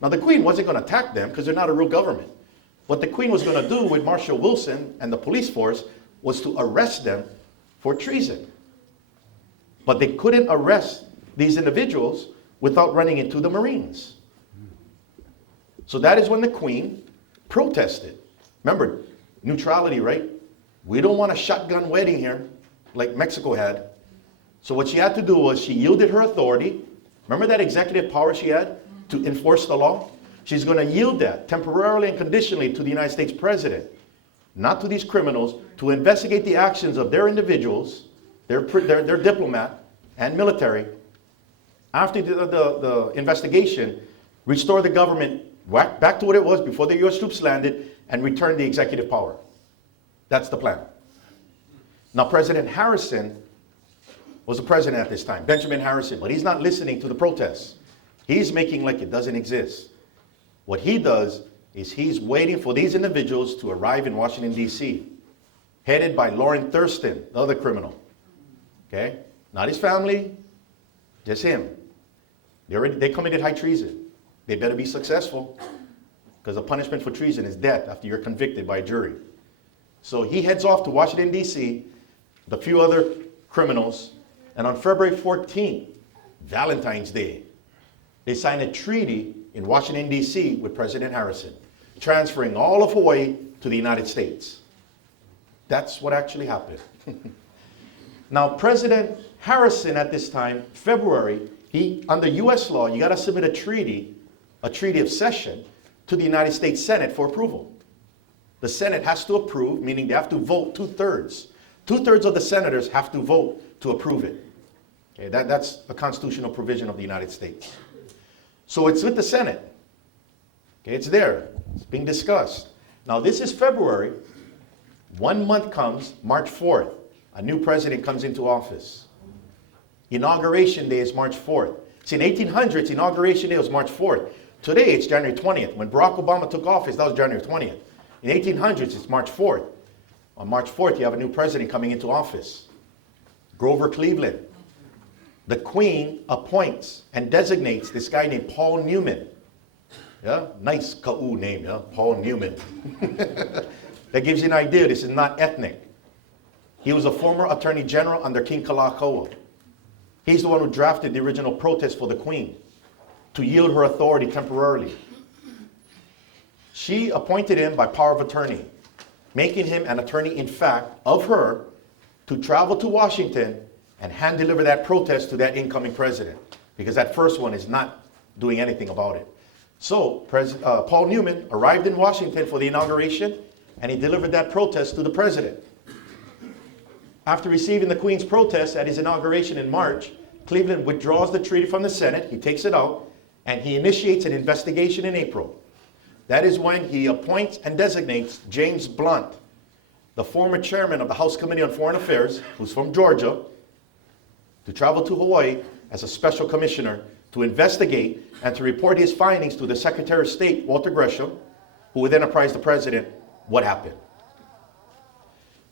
Now the Queen wasn't going to attack them because they're not a real government. What the Queen was going to do with Marshal Wilson and the police force was to arrest them for treason. But they couldn't arrest these individuals without running into the Marines. So that is when the Queen protested. Remember, neutrality, right? We don't want a shotgun wedding here like Mexico had. So what she had to do was she yielded her authority. Remember that executive power she had to enforce the law? She's going to yield that temporarily and conditionally to the United States president, not to these criminals, to investigate the actions of their individuals, their diplomat and military. After the investigation, restore the government back to what it was before the U.S. troops landed and return the executive power. That's the plan. Now, President Harrison was the president at this time, Benjamin Harrison, but he's not listening to the protests. He's making like it doesn't exist. What he does is he's waiting for these individuals to arrive in Washington, D.C., headed by Lauren Thurston, the other criminal. Okay? Not his family, just him. They committed high treason. They better be successful, because the punishment for treason is death after you're convicted by a jury. So he heads off to Washington, D.C., with a few other criminals, and on February 14th, Valentine's Day, they signed a treaty in Washington, D.C. with President Harrison, transferring all of Hawaii to the United States. That's what actually happened. Now, President Harrison at this time, February, under U.S. law, you got to submit a treaty of cession, to the United States Senate for approval. The Senate has to approve, meaning they have to vote 2/3. 2/3 of the senators have to vote to approve it. Okay, that's a constitutional provision of the United States. So it's with the Senate. Okay, it's there. It's being discussed. Now this is February. 1 month comes, March 4th. A new president comes into office. Inauguration day is March 4th. See, in 1800s, inauguration day was March 4th. Today, it's January 20th. When Barack Obama took office, that was January 20th. In 1800s, it's March 4th. On March 4th, you have a new president coming into office. Grover Cleveland. the Queen appoints and designates this guy named Paul Newman. Yeah, nice ka'u name, yeah, Paul Newman. That gives you an idea, this is not ethnic. He was a former Attorney General under King Kalakaua. He's the one who drafted the original protest for the Queen to yield her authority temporarily. She appointed him by power of attorney, making him an attorney in fact of her to travel to Washington and hand deliver that protest to that incoming president, because that first one is not doing anything about it. So Paul Newman arrived in Washington for the inauguration, and he delivered that protest to the president. After receiving the Queen's protest at his inauguration in March, Cleveland withdraws the treaty from the Senate, he takes it out, and he initiates an investigation in April. That is when he appoints and designates James Blunt, the former chairman of the House Committee on Foreign Affairs, who's from Georgia, to travel to Hawaii as a special commissioner to investigate and to report his findings to the Secretary of State, Walter Gresham, who would then apprise the president what happened.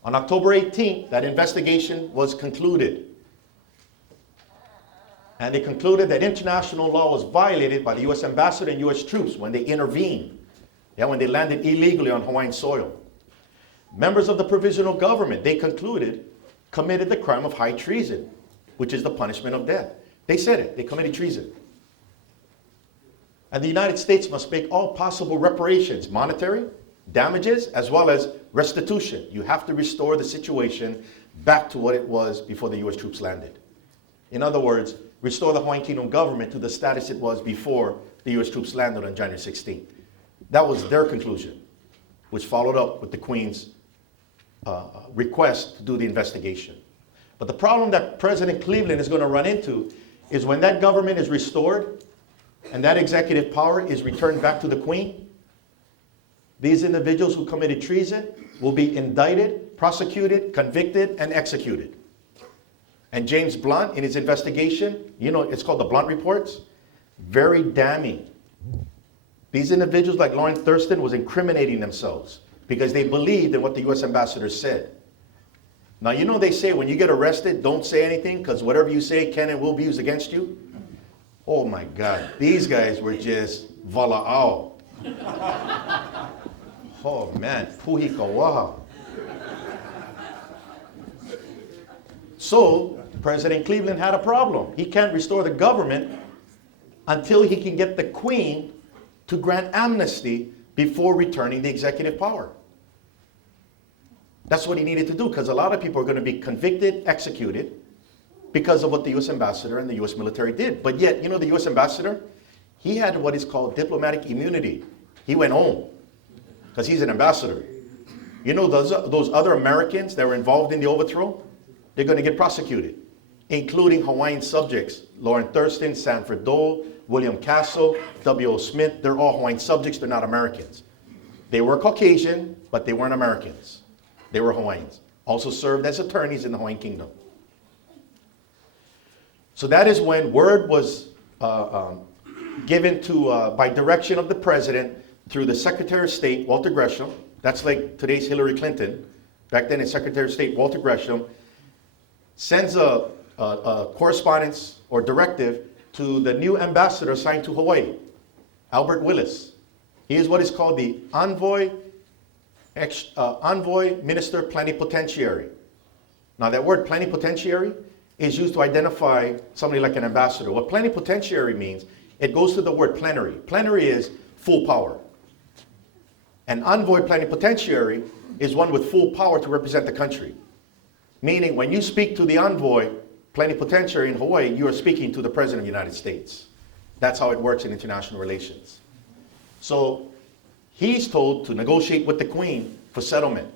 On October 18th, that investigation was concluded. And they concluded that international law was violated by the U.S. ambassador and U.S. troops when they intervened, when they landed illegally on Hawaiian soil. Members of the provisional government, they concluded, committed the crime of high treason, which is the punishment of death. They said it, they committed treason. And the United States must make all possible reparations, monetary, damages, as well as restitution. You have to restore the situation back to what it was before the U.S. troops landed. In other words, restore the Hawaiian Kingdom government to the status it was before the U.S. troops landed on January 16th. That was their conclusion, which followed up with the Queen's request to do the investigation. But the problem that President Cleveland is going to run into is when that government is restored and that executive power is returned back to the Queen, these individuals who committed treason will be indicted, prosecuted, convicted, and executed. And James Blunt, in his investigation, it's called the Blunt Reports, very damning. These individuals like Lauren Thurston was incriminating themselves because they believed in what the U.S. ambassador said. Now, they say when you get arrested, don't say anything because whatever you say can and will be used against you. Oh my God, these guys were just vala'au. Oh man, puhi kawaha. So, President Cleveland had a problem. He can't restore the government until he can get the Queen to grant amnesty before returning the executive power. That's what he needed to do, because a lot of people are going to be convicted, executed, because of what the U.S. ambassador and the U.S. military did. But yet, the U.S. ambassador, he had what is called diplomatic immunity. He went home, because he's an ambassador. Those other Americans that were involved in the overthrow, they're going to get prosecuted, including Hawaiian subjects, Lauren Thurston, Sanford Dole, William Castle, W.O. Smith. They're all Hawaiian subjects, they're not Americans. They were Caucasian, but they weren't Americans. They were Hawaiians. Also served as attorneys in the Hawaiian Kingdom. So that is when word was given to, by direction of the president through the Secretary of State, Walter Gresham. That's like today's Hillary Clinton. Back then, it's Secretary of State Walter Gresham. Sends a correspondence or directive to the new ambassador assigned to Hawaii, Albert Willis. He is what is called the envoy minister plenipotentiary. Now that word plenipotentiary is used to identify somebody like an ambassador. What plenipotentiary means, it goes to the word plenary. Plenary is full power. An envoy plenipotentiary is one with full power to represent the country. Meaning when you speak to the envoy plenipotentiary in Hawaii, you are speaking to the President of the United States. That's how it works in international relations. So he's told to negotiate with the Queen for settlement.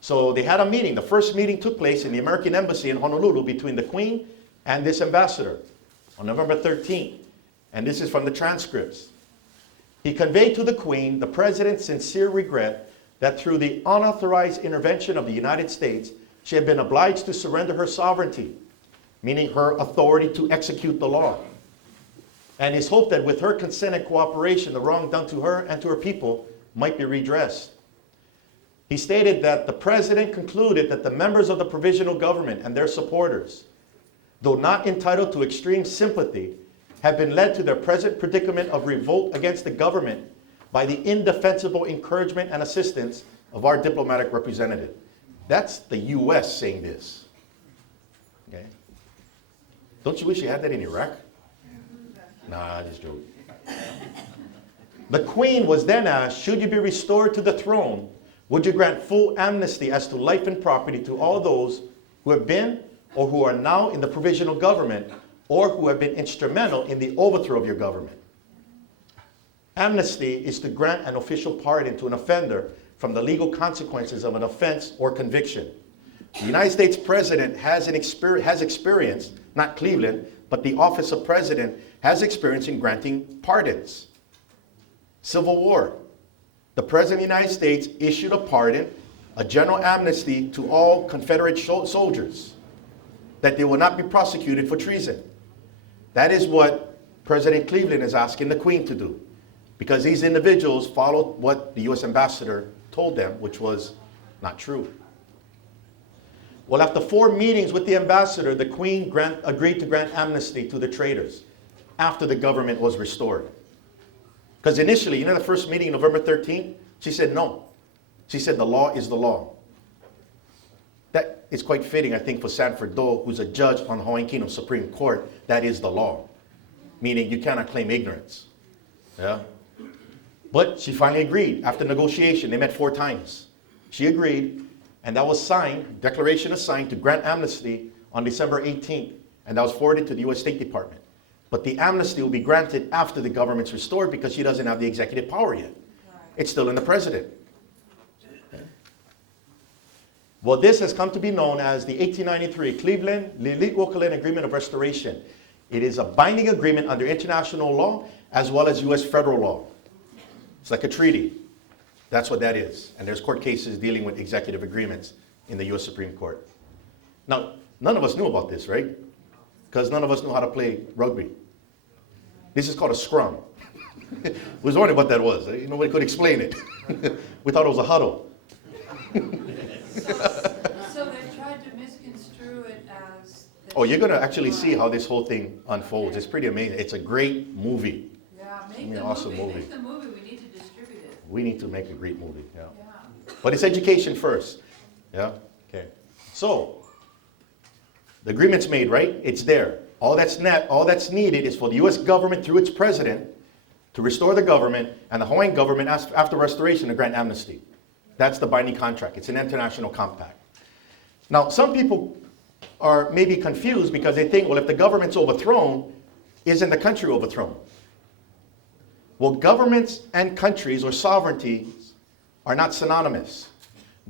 So they had a meeting. The first meeting took place in the American Embassy in Honolulu between the Queen and this ambassador on November 13th. And this is from the transcripts. He conveyed to the Queen the President's sincere regret that through the unauthorized intervention of the United States, she had been obliged to surrender her sovereignty, meaning her authority to execute the law. And his hope that with her consent and cooperation, the wrong done to her and to her people might be redressed. He stated that the President concluded that the members of the provisional government and their supporters though not entitled to extreme sympathy, have been led to their present predicament of revolt against the government by the indefensible encouragement and assistance of our diplomatic representative. That's the U.S. saying this. Okay? Don't you wish you had that in Iraq? Nah, just joking. The Queen was then asked, should you be restored to the throne, would you grant full amnesty as to life and property to all those who have been or who are now in the provisional government or who have been instrumental in the overthrow of your government? Amnesty is to grant an official pardon to an offender from the legal consequences of an offense or conviction. The United States President has experience, not Cleveland, but the office of President has experience in granting pardons. Civil War. The President of the United States issued a pardon, a general amnesty to all Confederate soldiers, that they will not be prosecuted for treason. That is what President Cleveland is asking the Queen to do, because these individuals followed what the U.S. ambassador told them, which was not true. Well, after 4 meetings with the ambassador, the Queen agreed to grant amnesty to the traitors after the government was restored. Because initially, you know, the first meeting, November 13th, she said no. She said the law is the law. That is quite fitting, I think, for Sanford Dole, who's a judge on the Hawaiian Kingdom Supreme Court. That is the law, meaning you cannot claim ignorance. Yeah. But she finally agreed after negotiation. They met 4 times. She agreed, and that was signed, declaration is signed to grant amnesty on December 18th, and that was forwarded to the U.S. State Department. But the amnesty will be granted after the government's restored because she doesn't have the executive power yet. Right. It's still in the president. Okay. Well, this has come to be known as the 1893 Cleveland-Liliuokalani Agreement of Restoration. It is a binding agreement under international law as well as U.S. federal law. It's like a treaty. That's what that is. And there's court cases dealing with executive agreements in the U.S. Supreme Court. Now, none of us knew about this, right? Because none of us knew how to play rugby. This is called a scrum. We was wondering what that was. Nobody could explain it. We thought it was a huddle. So they tried to misconstrue it as... Oh, you're going to actually see how this whole thing unfolds. It's pretty amazing. It's a great movie. Yeah, Awesome movie. Make the movie. We need to distribute it. We need to make a great movie, yeah. Yeah. But it's education first. Yeah? Okay. So, the agreement's made, right? It's there. All that's needed is for the U.S. government through its president to restore the government, and the Hawaiian government after restoration to grant amnesty. That's the binding contract. It's an international compact. Now, some people are maybe confused because they think, well, if the government's overthrown, isn't the country overthrown? Well, governments and countries or sovereignties are not synonymous.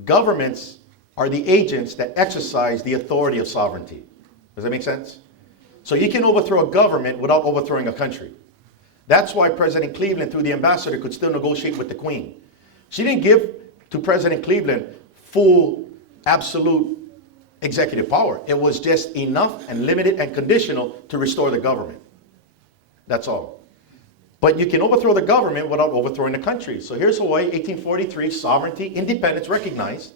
Governments are the agents that exercise the authority of sovereignty. Does that make sense? So you can overthrow a government without overthrowing a country. That's why President Cleveland, through the ambassador, could still negotiate with the Queen. She didn't give to President Cleveland full, absolute executive power. It was just enough and limited and conditional to restore the government. That's all. But you can overthrow the government without overthrowing the country. So here's Hawaii, 1843, sovereignty, independence recognized.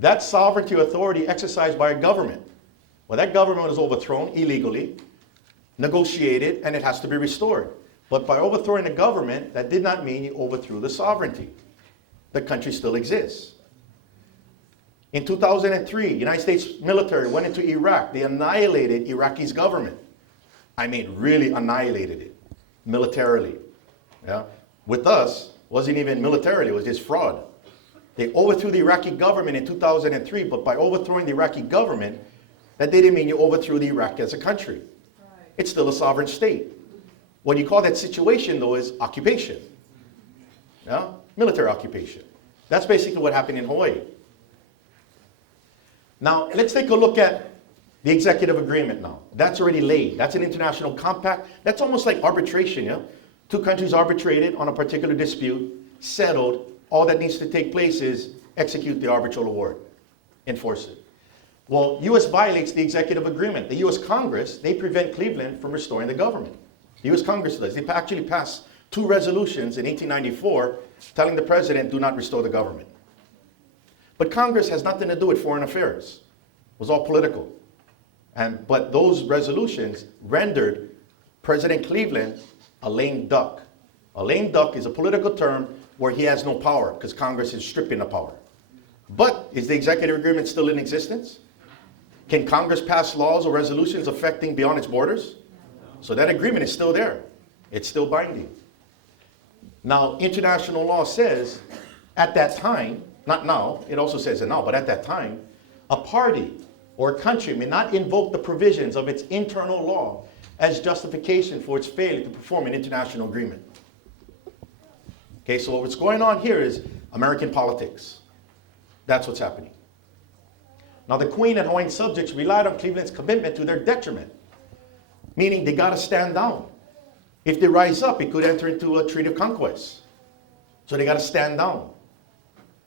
That sovereignty authority exercised by a government. Well, that government was overthrown illegally, negotiated, and it has to be restored. But by overthrowing the government, that did not mean you overthrew the sovereignty. The country still exists. In 2003, United States military went into Iraq. They annihilated Iraqi's government. I mean, really annihilated it, militarily. Yeah? With us, wasn't even militarily, it was just fraud. They overthrew the Iraqi government in 2003, but by overthrowing the Iraqi government, that didn't mean you overthrew the Iraq as a country. Right. It's still a sovereign state. What you call that situation, though, is occupation. Yeah? Military occupation. That's basically what happened in Hawaii. Now, let's take a look at the executive agreement now. That's already laid. That's an international compact. That's almost like arbitration, yeah? 2 countries arbitrated on a particular dispute, settled. All that needs to take place is execute the arbitral award, enforce it. Well, U.S. violates the executive agreement. The U.S. Congress, they prevent Cleveland from restoring the government. The U.S. Congress does. They actually passed 2 resolutions in 1894 telling the president, do not restore the government. But Congress has nothing to do with foreign affairs. It was all political. But those resolutions rendered President Cleveland a lame duck. A lame duck is a political term where he has no power because Congress is stripping the power. But is the executive agreement still in existence? Can Congress pass laws or resolutions affecting beyond its borders? So that agreement is still there. It's still binding. Now, international law says at that time, not now, it also says it now, but at that time, a party or a country may not invoke the provisions of its internal law as justification for its failure to perform an international agreement. Okay, so what's going on here is American politics. That's what's happening. Now, the Queen and Hawaiian subjects relied on Cleveland's commitment to their detriment, meaning they got to stand down. If they rise up, it could enter into a treaty of conquest. So they got to stand down.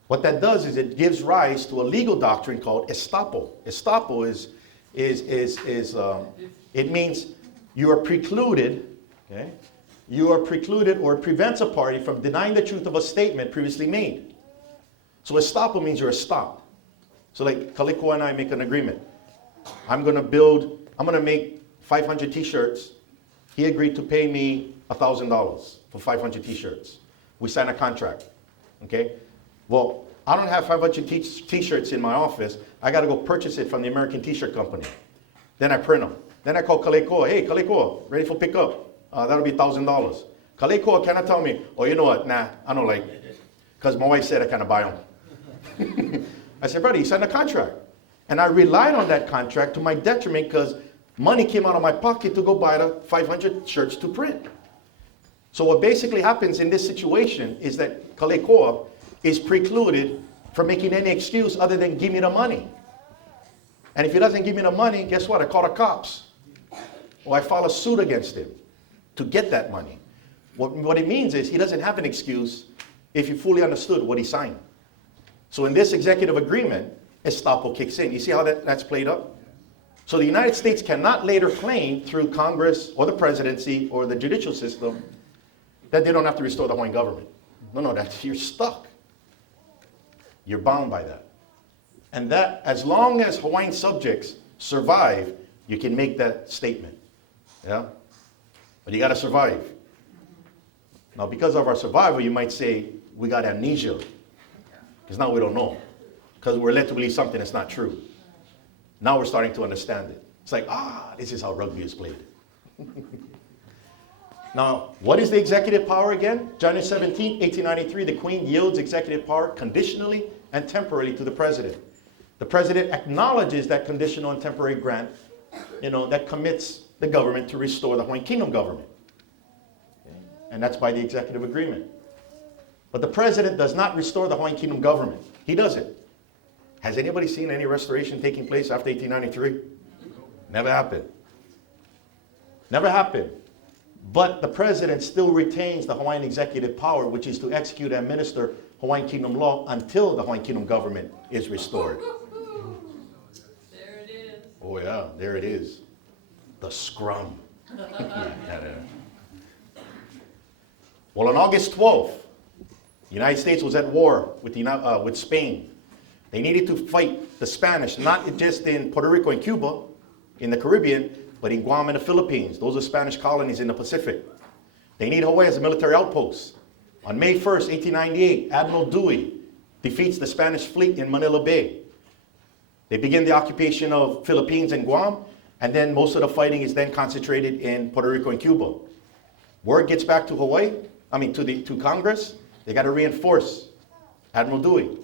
What that does is it gives rise to a legal doctrine called estoppel. Estoppel it means you are precluded, okay? You are precluded or it prevents a party from denying the truth of a statement previously made. So estoppel means you're stopped. So like Kaleko and I make an agreement. I'm going to make 500 t-shirts. He agreed to pay me $1,000 for 500 t-shirts. We sign a contract, okay? Well, I don't have 500 t-shirts in my office. I got to go purchase it from the American t-shirt company. Then I print them. Then I call Kaleko. Hey, Kaleko, ready for pickup? That'll be $1,000. Kaleko cannot tell me, oh, you know what? Nah, I don't like it. Because my wife said I kind of buy them. I said, brother, you signed a contract. And I relied on that contract to my detriment because money came out of my pocket to go buy the 500 shirts to print. So what basically happens in this situation is that Kaleko is precluded from making any excuse other than give me the money. And if he doesn't give me the money, guess what? I call the cops. Or I file a suit against him to get that money. What it means is he doesn't have an excuse if you fully understood what he signed. So in this executive agreement, estoppel kicks in. You see how that's played up? So the United States cannot later claim through Congress or the presidency or the judicial system that they don't have to restore the Hawaiian government. No, you're stuck. You're bound by that. And that, as long as Hawaiian subjects survive, you can make that statement. Yeah? But you got to survive. Now, because of our survival, you might say, we got amnesia. Because now we don't know. Because we're led to believe something that's not true. Now we're starting to understand it. It's like, this is how rugby is played. Now, what is the executive power again? January 17, 1893, the Queen yields executive power conditionally and temporarily to the President. The President acknowledges that conditional and temporary grant, that commits the government to restore the Hawaiian Kingdom government. Okay? And that's by the executive agreement. But the President does not restore the Hawaiian Kingdom government. He doesn't. Has anybody seen any restoration taking place after 1893? Never happened. Never happened. But the President still retains the Hawaiian executive power, which is to execute and administer Hawaiian Kingdom law until the Hawaiian Kingdom government is restored. There it is. Oh yeah, there it is. The scrum. Well, on August 12th, the United States was at war with Spain. They needed to fight the Spanish, not just in Puerto Rico and Cuba, in the Caribbean, but in Guam and the Philippines. Those are Spanish colonies in the Pacific. They need Hawaii as a military outpost. On May 1st, 1898, Admiral Dewey defeats the Spanish fleet in Manila Bay. They begin the occupation of Philippines and Guam, and then most of the fighting is then concentrated in Puerto Rico and Cuba. Word gets back to to Congress. They got to reinforce Admiral Dewey.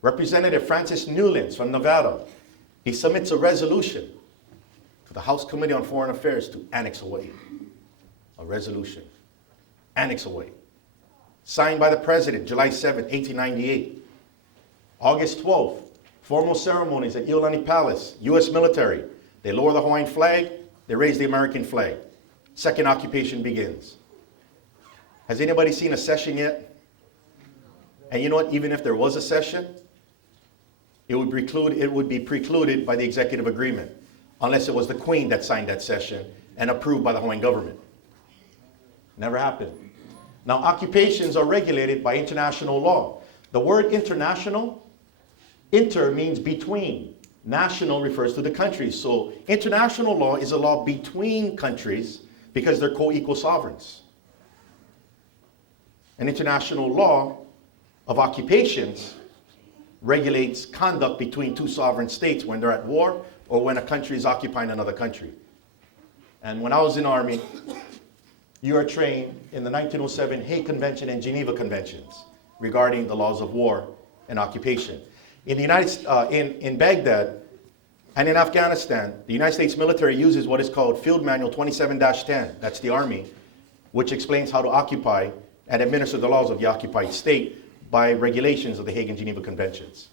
Representative Francis Newlands from Nevada, he submits a resolution to the House Committee on Foreign Affairs to annex Hawaii. A resolution. Annex Hawaii. Signed by the President, July 7, 1898. August 12th, formal ceremonies at Iolani Palace, U.S. military. They lower the Hawaiian flag, they raise the American flag. Second occupation begins. Has anybody seen a cession yet? And you know what, even if there was a cession, it would be precluded by the executive agreement, unless it was the Queen that signed that cession and approved by the Hawaiian government. Never happened. Now, occupations are regulated by international law. The word international, inter means between. National refers to the countries. So international law is a law between countries because they're co-equal sovereigns. An international law of occupations regulates conduct between two sovereign states when they're at war or when a country is occupying another country. And when I was in the Army, you are trained in the 1907 Hague Convention and Geneva Conventions regarding the laws of war and occupation. In in Baghdad and in Afghanistan, the United States military uses what is called Field Manual 27-10, that's the Army, which explains how to occupy and administer the laws of the occupied state by regulations of the Hague and Geneva Conventions.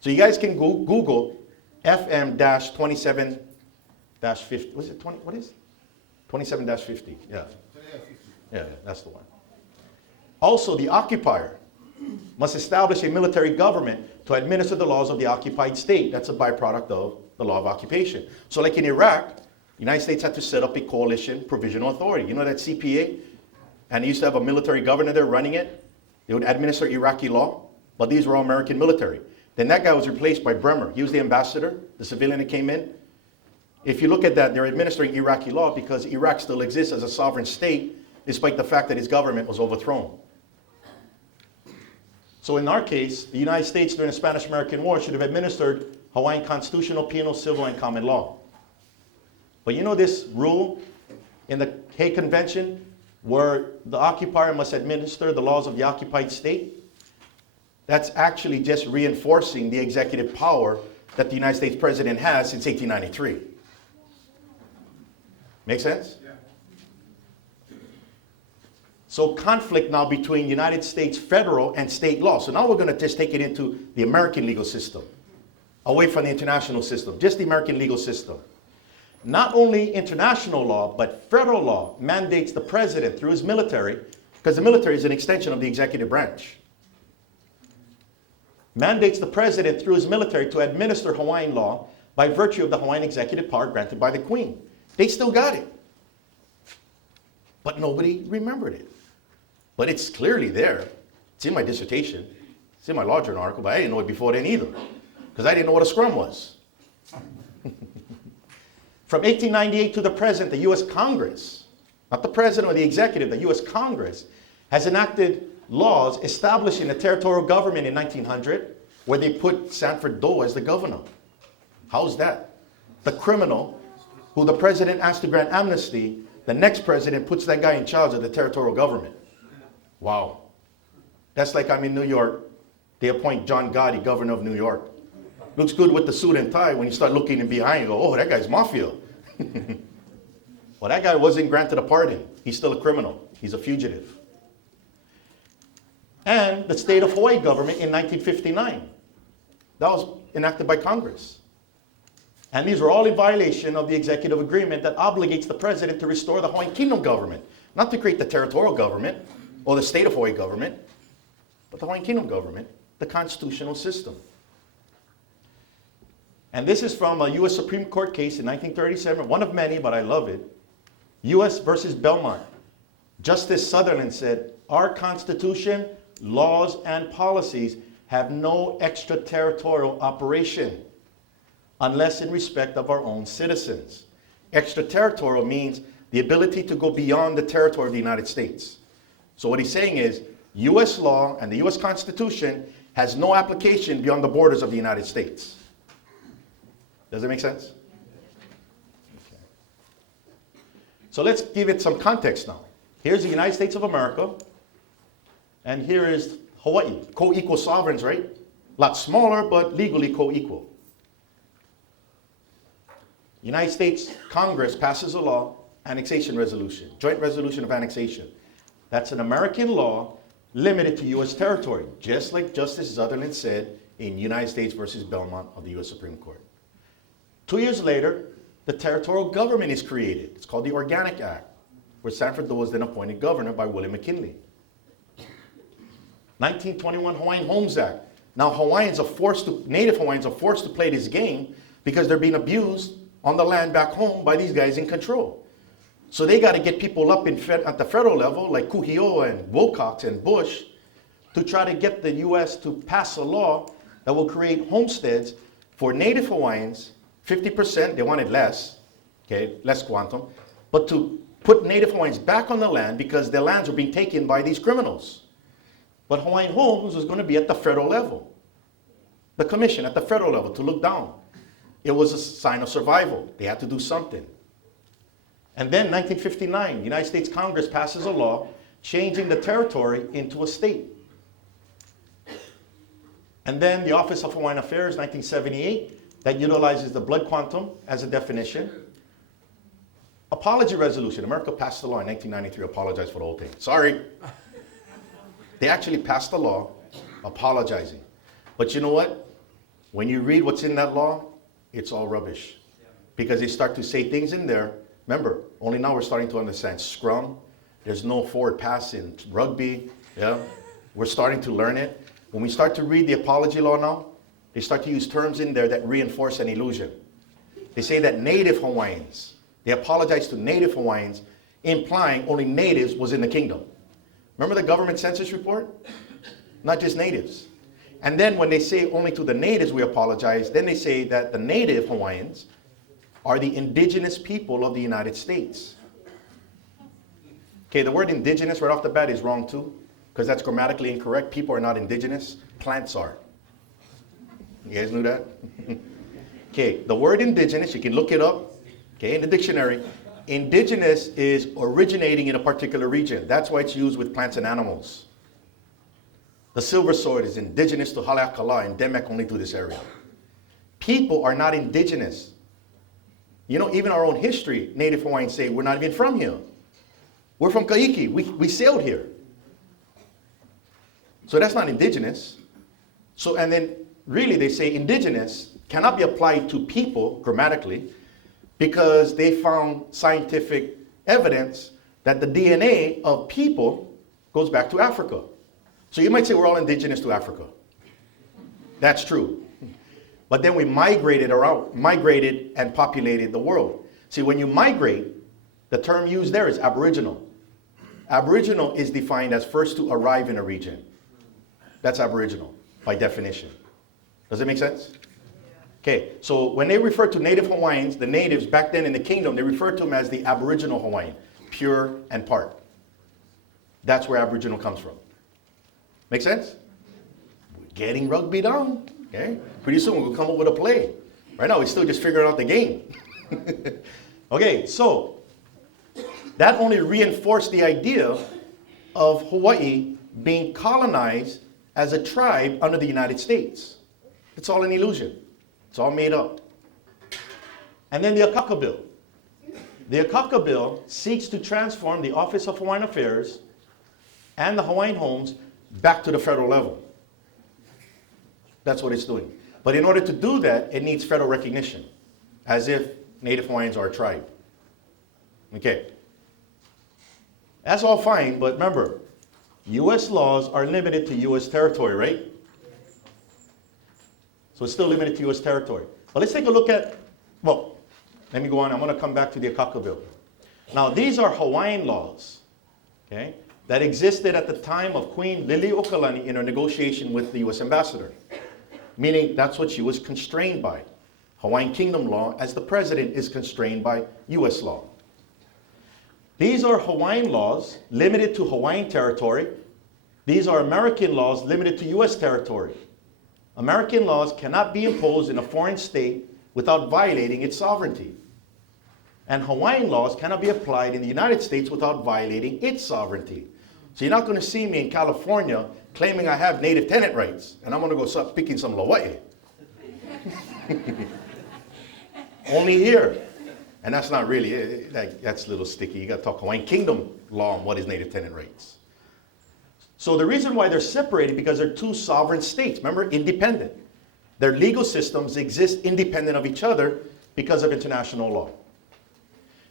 So you guys can Google FM-27-50, what is it, 20, what is it? 27-50, yeah. Yeah, that's the one. Also, the occupier must establish a military government to administer the laws of the occupied state. That's a byproduct of the law of occupation. So like in Iraq, the United States had to set up a coalition provisional authority. You know that CPA? And they used to have a military governor there running it. They would administer Iraqi law, but these were all American military. Then that guy was replaced by Bremer. He was the ambassador, the civilian that came in. If you look at that, they're administering Iraqi law because Iraq still exists as a sovereign state, despite the fact that his government was overthrown. So in our case, the United States during the Spanish-American War should have administered Hawaiian constitutional, penal, civil, and common law. But you know this rule in the Hague Convention where the occupier must administer the laws of the occupied state? That's actually just reinforcing the executive power that the United States president has since 1893. Make sense? Yeah. So conflict now between United States federal and state law. So now we're going to just take it into the American legal system, away from the international system, just the American legal system. Not only international law, but federal law mandates the president through his military, because the military is an extension of the executive branch, mandates the president through his military to administer Hawaiian law by virtue of the Hawaiian executive power granted by the Queen. They still got it. But nobody remembered it. But it's clearly there. It's in my dissertation. It's in my law journal article, but I didn't know it before then either, because I didn't know what a scrum was. From 1898 to the present, the U.S. Congress, not the president or the executive, the U.S. Congress has enacted laws establishing a territorial government in 1900 where they put Sanford Doe as the governor. How's that? The criminal who the president asked to grant amnesty, the next president puts that guy in charge of the territorial government. Wow. That's like I'm in New York. They appoint John Gotti, governor of New York. Looks good with the suit and tie. When you start looking in behind, you go, oh, that guy's mafia. Well, that guy wasn't granted a pardon. He's still a criminal. He's a fugitive. And the state of Hawaii government in 1959. That was enacted by Congress. And these were all in violation of the executive agreement that obligates the president to restore the Hawaiian Kingdom government. Not to create the territorial government or the state of Hawaii government, but the Hawaiian Kingdom government, the constitutional system. And this is from a U.S. Supreme Court case in 1937, one of many, but I love it. U.S. versus Belmont. Justice Sutherland said, our Constitution, laws, and policies have no extraterritorial operation unless in respect of our own citizens. Extraterritorial means the ability to go beyond the territory of the United States. So what he's saying is, U.S. law and the U.S. Constitution has no application beyond the borders of the United States. Does that make sense? Okay. So let's give it some context now. Here's the United States of America, and here is Hawaii. Co-equal sovereigns, right? A lot smaller, but legally co-equal. United States Congress passes a law, annexation resolution, joint resolution of annexation. That's an American law limited to U.S. territory, just like Justice Sutherland said in United States versus Belmont of the U.S. Supreme Court. 2 years later, the territorial government is created. It's called the Organic Act, where Sanford Doe was then appointed governor by William McKinley. 1921 Hawaiian Homes Act. Now Native Hawaiians are forced to play this game because they're being abused on the land back home by these guys in control. So they got to get people up at the federal level, like Kuhio and Wilcox and Bush, to try to get the U.S. to pass a law that will create homesteads For Native Hawaiians, 50%, they wanted less, okay, less quantum, but to put Native Hawaiians back on the land because their lands were being taken by these criminals. But Hawaiian Homes was going to be at the federal level. The commission at the federal level to look down. It was a sign of survival. They had to do something. And then 1959, the United States Congress passes a law changing the territory into a state. And then the Office of Hawaiian Affairs, 1978, that utilizes the blood quantum as a definition. Apology resolution. America passed the law in 1993, apologized for the whole thing. Sorry. They actually passed a law apologizing. But you know what? When you read what's in that law, it's all rubbish. Because they start to say things in there. Remember, only now we're starting to understand scrum. There's no forward pass in rugby. Yeah, we're starting to learn it. When we start to read the apology law now, they start to use terms in there that reinforce an illusion. They say that Native Hawaiians, they apologize to Native Hawaiians, implying only natives was in the kingdom. Remember the government census report? Not just natives. And then when they say only to the natives we apologize, then they say that the Native Hawaiians are the indigenous people of the United States. Okay, the word indigenous right off the bat is wrong too, because that's grammatically incorrect. People are not indigenous, plants are. You guys knew that? Okay, the word indigenous, you can look it up, okay, in the dictionary. Indigenous is originating in a particular region. That's why it's used with plants and animals. The silver sword is indigenous to Hāloa, endemic only to this area. People are not indigenous. You know, even our own history, Native Hawaiians say we're not even from here. We're from Kaiki. We sailed here. So that's not indigenous. So, and then really they say indigenous cannot be applied to people grammatically because they found scientific evidence that the DNA of people goes back to Africa. So you might say we're all indigenous to Africa. That's true. But then we migrated and populated the world. See, when you migrate, the term used there is Aboriginal. Aboriginal is defined as first to arrive in a region. That's Aboriginal by definition. Does it make sense? Okay, so when they refer to Native Hawaiians, the natives back then in the kingdom, they referred to them as the Aboriginal Hawaiian, pure and part. That's where Aboriginal comes from. Make sense? We're getting rugby down. Okay? Pretty soon we'll come up with a play. Right now we're still just figuring out the game. Okay, so that only reinforced the idea of Hawaii being colonized as a tribe under the United States. It's all an illusion. It's all made up. And then the Akaka Bill. The Akaka Bill seeks to transform the Office of Hawaiian Affairs and the Hawaiian Homes back to the federal level. That's what it's doing. But in order to do that, it needs federal recognition, as if Native Hawaiians are a tribe. Okay. That's all fine, but remember, U.S. laws are limited to U.S. territory, right? So it's still limited to U.S. territory. But let's take a look at, well, let me go on. I'm going to come back to the Akaka Bill. Now, these are Hawaiian laws, okay, that existed at the time of Queen Liliuokalani in her negotiation with the U.S. ambassador. Meaning that's what she was constrained by. Hawaiian Kingdom law, as the president is constrained by U.S. law. These are Hawaiian laws limited to Hawaiian territory. These are American laws limited to U.S. territory. American laws cannot be imposed in a foreign state without violating its sovereignty. And Hawaiian laws cannot be applied in the United States without violating its sovereignty. So you're not going to see me in California claiming I have native tenant rights, and I'm going to go start picking some Hawaii. Only here. And that's not really, that's a little sticky. You got to talk Hawaiian Kingdom law on what is native tenant rights. So the reason why they're separated, because they're two sovereign states. Remember, independent. Their legal systems exist independent of each other because of international law.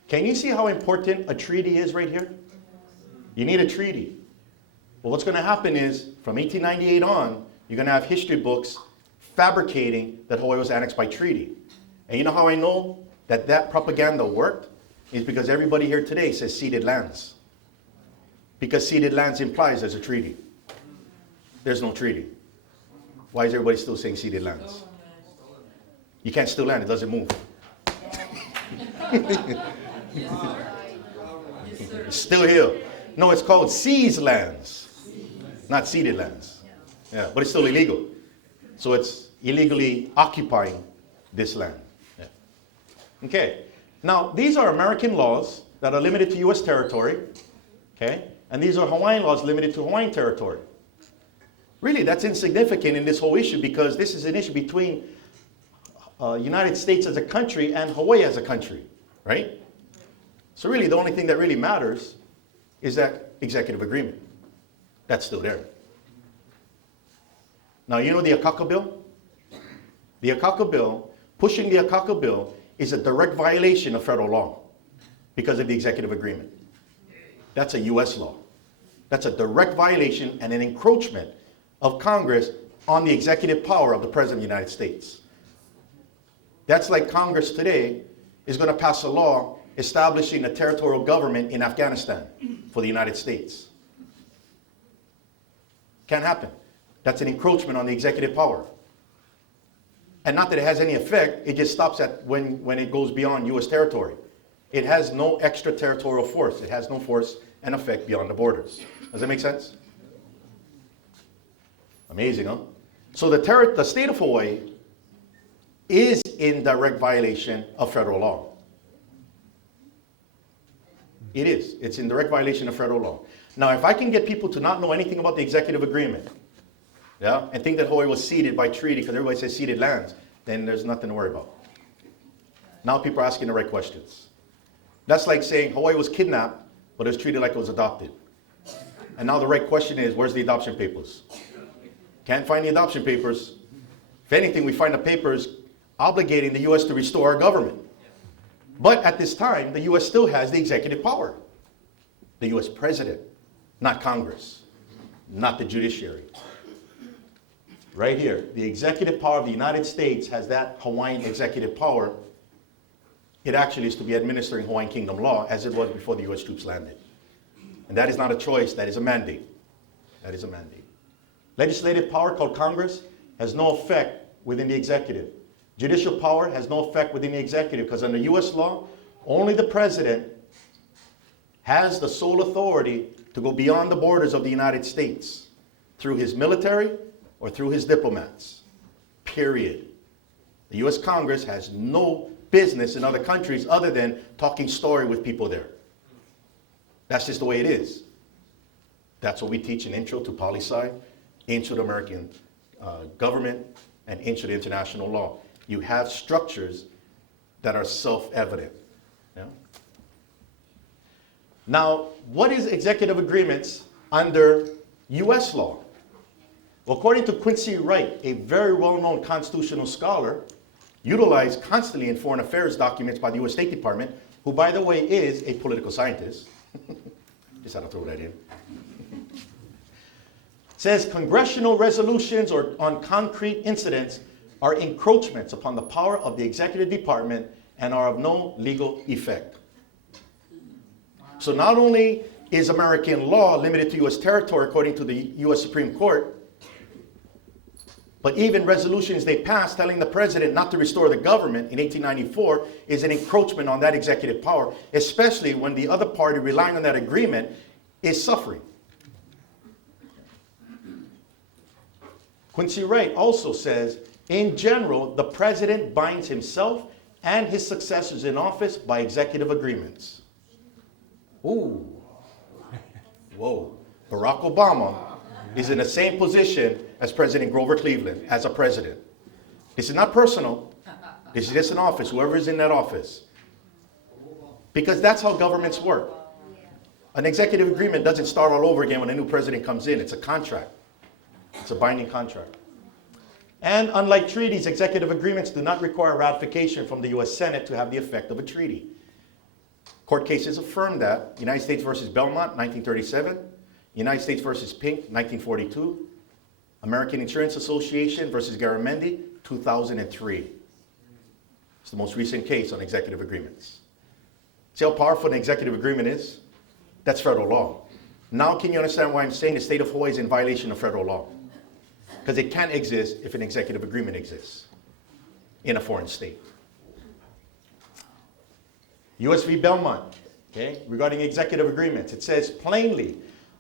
Can you see how important a treaty is right here? You need a treaty. Well, what's going to happen is, from 1898 on, you're going to have history books fabricating that Hawaii was annexed by treaty. And you know how I know that that propaganda worked? Is because everybody here today says ceded lands. Because ceded lands implies there's a treaty. There's no treaty. Why is everybody still saying ceded lands? You can't steal land, it doesn't move. It's still here. No, it's called seized lands, not ceded lands. Yeah, but it's still illegal. So it's illegally occupying this land. Yeah. Okay. Now, these are American laws that are limited to U.S. territory. Okay. And these are Hawaiian laws limited to Hawaiian territory. Really, that's insignificant in this whole issue because this is an issue between United States as a country and Hawaii as a country, right? So really, the only thing that really matters is that executive agreement. That's still there. Now, you know the Akaka bill? The Akaka bill, pushing the Akaka bill is a direct violation of federal law because of the executive agreement. That's a U.S. law. That's a direct violation and an encroachment of Congress on the executive power of the President of the United States. That's like Congress today is going to pass a law establishing a territorial government in Afghanistan for the United States. Can't happen. That's an encroachment on the executive power. And not that it has any effect, it just stops at when it goes beyond U.S. territory. It has no extraterritorial force. It has no force and effect beyond the borders. Does that make sense? Amazing, huh? So the state of Hawaii is in direct violation of federal law. It is. It's in direct violation of federal law. Now, if I can get people to not know anything about the executive agreement, yeah, and think that Hawaii was ceded by treaty because everybody says ceded lands, then there's nothing to worry about. Now people are asking the right questions. That's like saying Hawaii was kidnapped, but it was treated like it was adopted. And now the right question is, where's the adoption papers? Can't find the adoption papers. If anything, we find the papers obligating the U.S. to restore our government. But at this time, the U.S. still has the executive power. The U.S. president, not Congress, not the judiciary. Right here, the executive power of the United States has that Hawaiian executive power. It actually is to be administering Hawaiian Kingdom law as it was before the U.S. troops landed. And that is not a choice, that is a mandate. That is a mandate. Legislative power called Congress has no effect within the executive. Judicial power has no effect within the executive because under U.S. law, only the president has the sole authority to go beyond the borders of the United States through his military or through his diplomats, period. The U.S. Congress has no business in other countries other than talking story with people there. That's just the way it is. That's what we teach in Intro to Poli-Sci, Intro to American Government, and Intro to International Law. You have structures that are self-evident. Yeah? Now, what is executive agreements under U.S. law? Well, according to Quincy Wright, a very well-known constitutional scholar, utilized constantly in foreign affairs documents by the U.S. State Department, who, by the way, is a political scientist. Just had to throw that in. Says congressional resolutions or on concrete incidents are encroachments upon the power of the executive department and are of no legal effect. So not only is American law limited to U.S. territory according to the U.S. Supreme Court, but even resolutions they passed telling the president not to restore the government in 1894 is an encroachment on that executive power, especially when the other party relying on that agreement is suffering. Quincy Wright also says, in general, the president binds himself and his successors in office by executive agreements. Ooh. Whoa. Barack Obama is in the same position as President Grover Cleveland as a president. This is not personal. This is just an office, whoever is in that office. Because that's how governments work. An executive agreement doesn't start all over again when a new president comes in. It's a contract. It's a binding contract. And unlike treaties, executive agreements do not require ratification from the U.S. Senate to have the effect of a treaty. Court cases affirm that. United States versus Belmont, 1937. United States versus Pink, 1942. American Insurance Association versus Garamendi, 2003. It's the most recent case on executive agreements. See how powerful an executive agreement is? That's federal law. Now can you understand why I'm saying the state of Hawaii is in violation of federal law? Because it can't exist if an executive agreement exists. in a foreign state. US v. Belmont, okay, regarding executive agreements. It says plainly,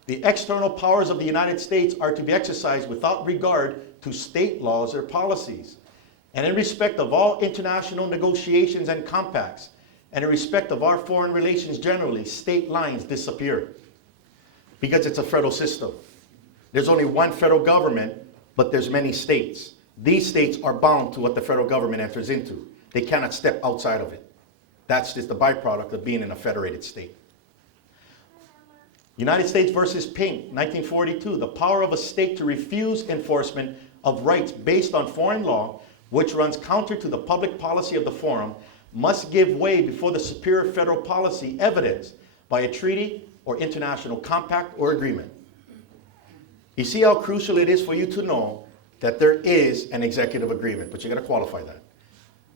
the external powers of the United States are to be exercised without regard to state laws or policies, and in respect of all international negotiations and compacts, and in respect of our foreign relations generally, state lines disappear. Because it's a federal system. There's only one federal government, but there's many states. These states are bound to what the federal government enters into. They cannot step outside of it. That's just the byproduct of being in a federated state. United States versus Pink, 1942, the power of a state to refuse enforcement of rights based on foreign law, which runs counter to the public policy of the forum, must give way before the superior federal policy evidenced by a treaty or international compact or agreement. You see how crucial it is for you to know that there is an executive agreement, but you got to qualify that.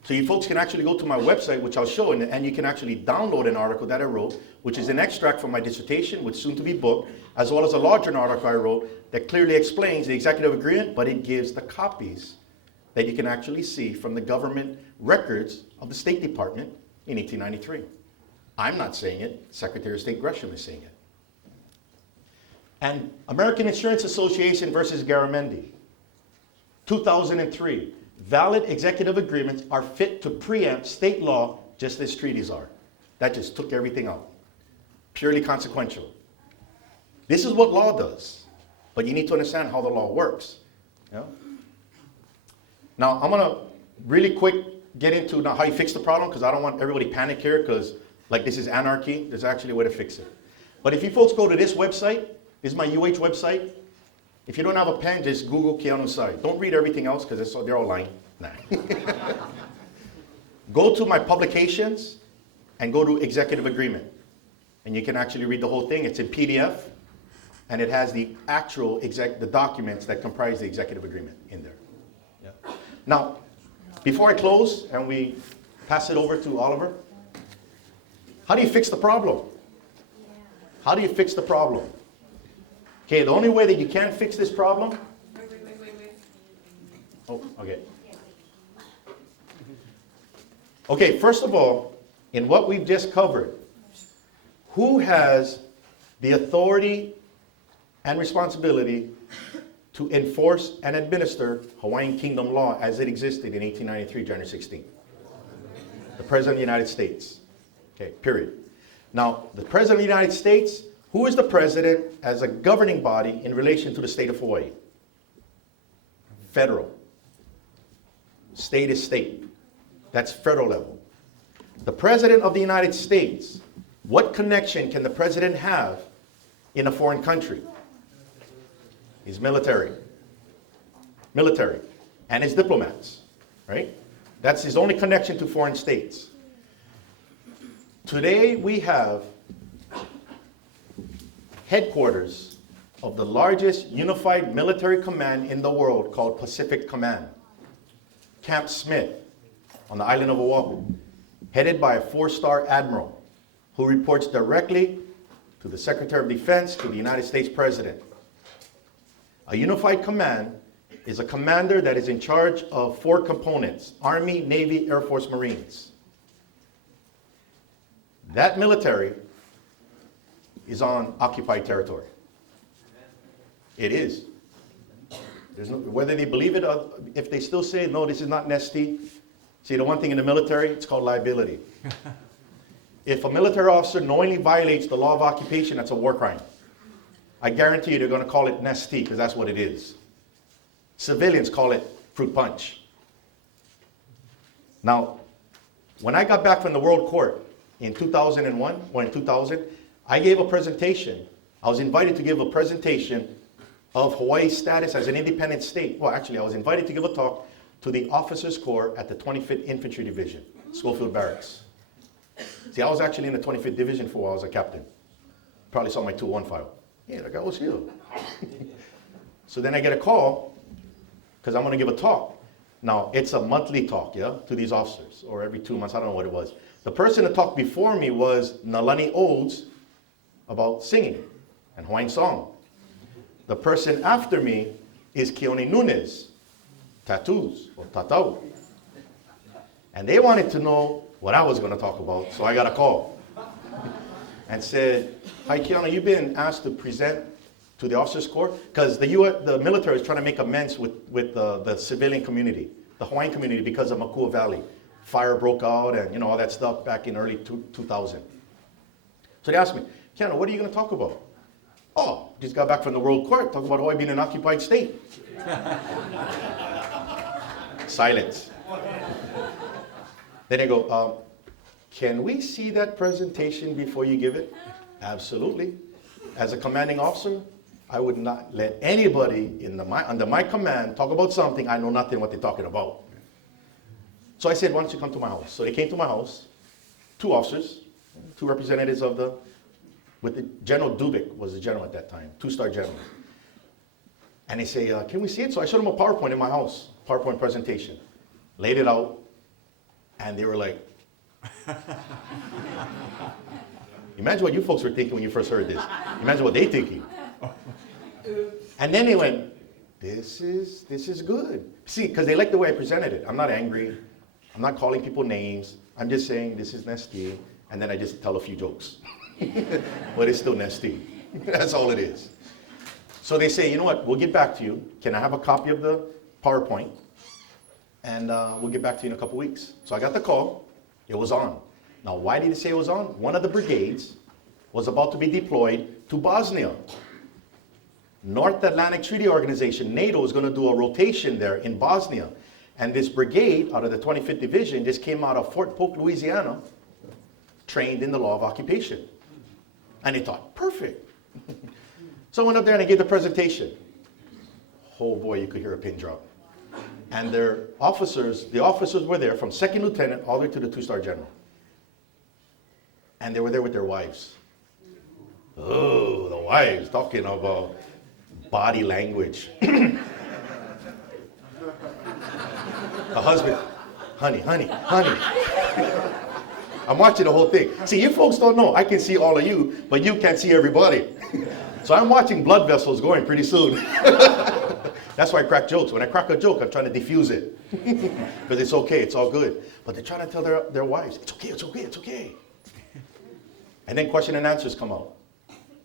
So you folks can actually go to my website, which I'll show, and you can actually download an article that I wrote, which is an extract from my dissertation, which is soon to be book, as well as a larger article I wrote that clearly explains the executive agreement, but it gives the copies that you can actually see from the government records of the State Department in 1893. I'm not saying it, Secretary of State Gresham is saying it. And American Insurance Association versus Garamendi, 2003. Valid executive agreements are fit to preempt state law just as treaties are. That just took everything out. Purely consequential. This is what law does, but you need to understand how the law works. Yeah? Now, I'm going to really quick get into now how you fix the problem, because I don't want everybody panic here, because like this is anarchy. There's actually a way to fix it. But if you folks go to this website, this is my UH website. If you don't have a pen, just Google Keanu Sai. Don't read everything else, because they're all lying. Nah. Go to my publications and go to executive agreement. And you can actually read the whole thing. It's in PDF, and it has the actual the documents that comprise the executive agreement in there. Yeah. Now, before I close and we pass it over to Oliver, how do you fix the problem? How do you fix the problem? Okay, the only way that you can fix this problem. Wait. Oh, okay. Okay, first of all, in what we've just covered, who has the authority and responsibility to enforce and administer Hawaiian Kingdom law as it existed in 1893, January 16th? The President of the United States. Okay, period. Now, the President of the United States, who is the President as a governing body in relation to the state of Hawaii? Federal. State is state. That's federal level. The President of the United States, what connection can the President have in a foreign country? He's military. Military. And his diplomats, right? That's his only connection to foreign states. Today we have headquarters of the largest unified military command in the world called Pacific Command. Camp Smith on the island of Oahu, headed by a 4-star admiral who reports directly to the Secretary of Defense, to the United States President. A unified command is a commander that is in charge of 4 components: Army, Navy, Air Force, Marines. That military is on occupied territory. It is. There's no, whether they believe it or if they still say, no, this is not nesty. See, the one thing in the military, it's called liability. If a military officer knowingly violates the law of occupation, that's a war crime. I guarantee you they're going to call it nesty, because that's what it is. Civilians call it fruit punch. Now, when I got back from the World Court in 2001, or in 2000, I gave a presentation. I was invited to give a presentation of Hawaii's status as an independent state. Well, actually, I was invited to give a talk to the Officers Corps at the 25th Infantry Division, Schofield Barracks. See, I was actually in the 25th Division for a while. I was a captain. Probably saw my 2-1 file. Yeah, that guy was here. So then I get a call, because I'm going to give a talk. Now, it's a monthly talk, yeah, to these officers, or every 2 months, I don't know what it was. The person that talked before me was Nalani Odes about singing and Hawaiian song. The person after me is Keone Nunes, tattoos, or tatau. And they wanted to know what I was going to talk about, so I got a call and said, "Hi, Keanu, you've been asked to present to the officers' corps because the military is trying to make amends with the civilian community, the Hawaiian community, because of Makua Valley. Fire broke out and all that stuff back in early 2000. So they asked me, Keanu, what are you going to talk about? Oh, just got back from the World Court, talk about Hawaii being an occupied state. Silence. Then they go, can we see that presentation before you give it? Absolutely. As a commanding officer, I would not let anybody under my command talk about something I know nothing what they're talking about. So I said, why don't you come to my house? So they came to my house, 2 officers, 2 representatives with the General Dubik was the general at that time, 2-star general. And they say, can we see it? So I showed them a PowerPoint in my house, PowerPoint presentation. Laid it out, and they were like, imagine what you folks were thinking when you first heard this. Imagine what they thinking. And then they went, this is good. See, because they like the way I presented it. I'm not angry. I'm not calling people names. I'm just saying this is nasty, and then I just tell a few jokes. But it's still nasty. That's all it is. So they say, you know what, we'll get back to you. Can I have a copy of the PowerPoint? And we'll get back to you in a couple weeks. So I got the call. It was on. Now, why did it say it was on? One of the brigades was about to be deployed to Bosnia. North Atlantic Treaty Organization, NATO, is going to do a rotation there in Bosnia. And this brigade, out of the 25th Division, just came out of Fort Polk, Louisiana, trained in the law of occupation. And they thought, perfect. So I went up there and I gave the presentation. Oh boy, you could hear a pin drop. And the officers were there from 2nd lieutenant all the way to the 2-star general. And they were there with their wives. Oh, the wives, talking about body language. The husband, honey. I'm watching the whole thing. See, you folks don't know. I can see all of you, but you can't see everybody. So I'm watching blood vessels going pretty soon. That's why I crack jokes. When I crack a joke, I'm trying to diffuse it. Because it's okay, it's all good. But they're trying to tell their wives, it's okay. And then question and answers come out.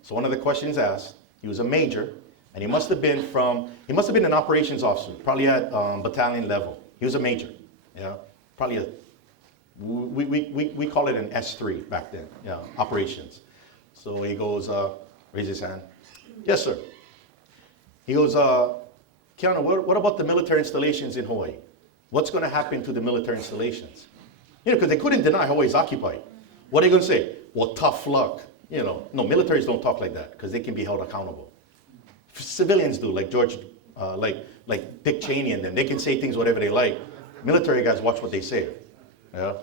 So one of the questions asked, he was a major, and he must have been an operations officer, probably at battalion level. He was a major, probably we call it an S3 back then, operations. So he goes, raise his hand. Yes, sir. He goes, Keanu, what about the military installations in Hawaii? What's going to happen to the military installations? Because they couldn't deny Hawaii's occupied. What are they going to say? Well, tough luck. No, militaries don't talk like that because they can be held accountable. Civilians do, like like Dick Cheney and them. They can say things whatever they like. Military guys watch what they say. Yeah.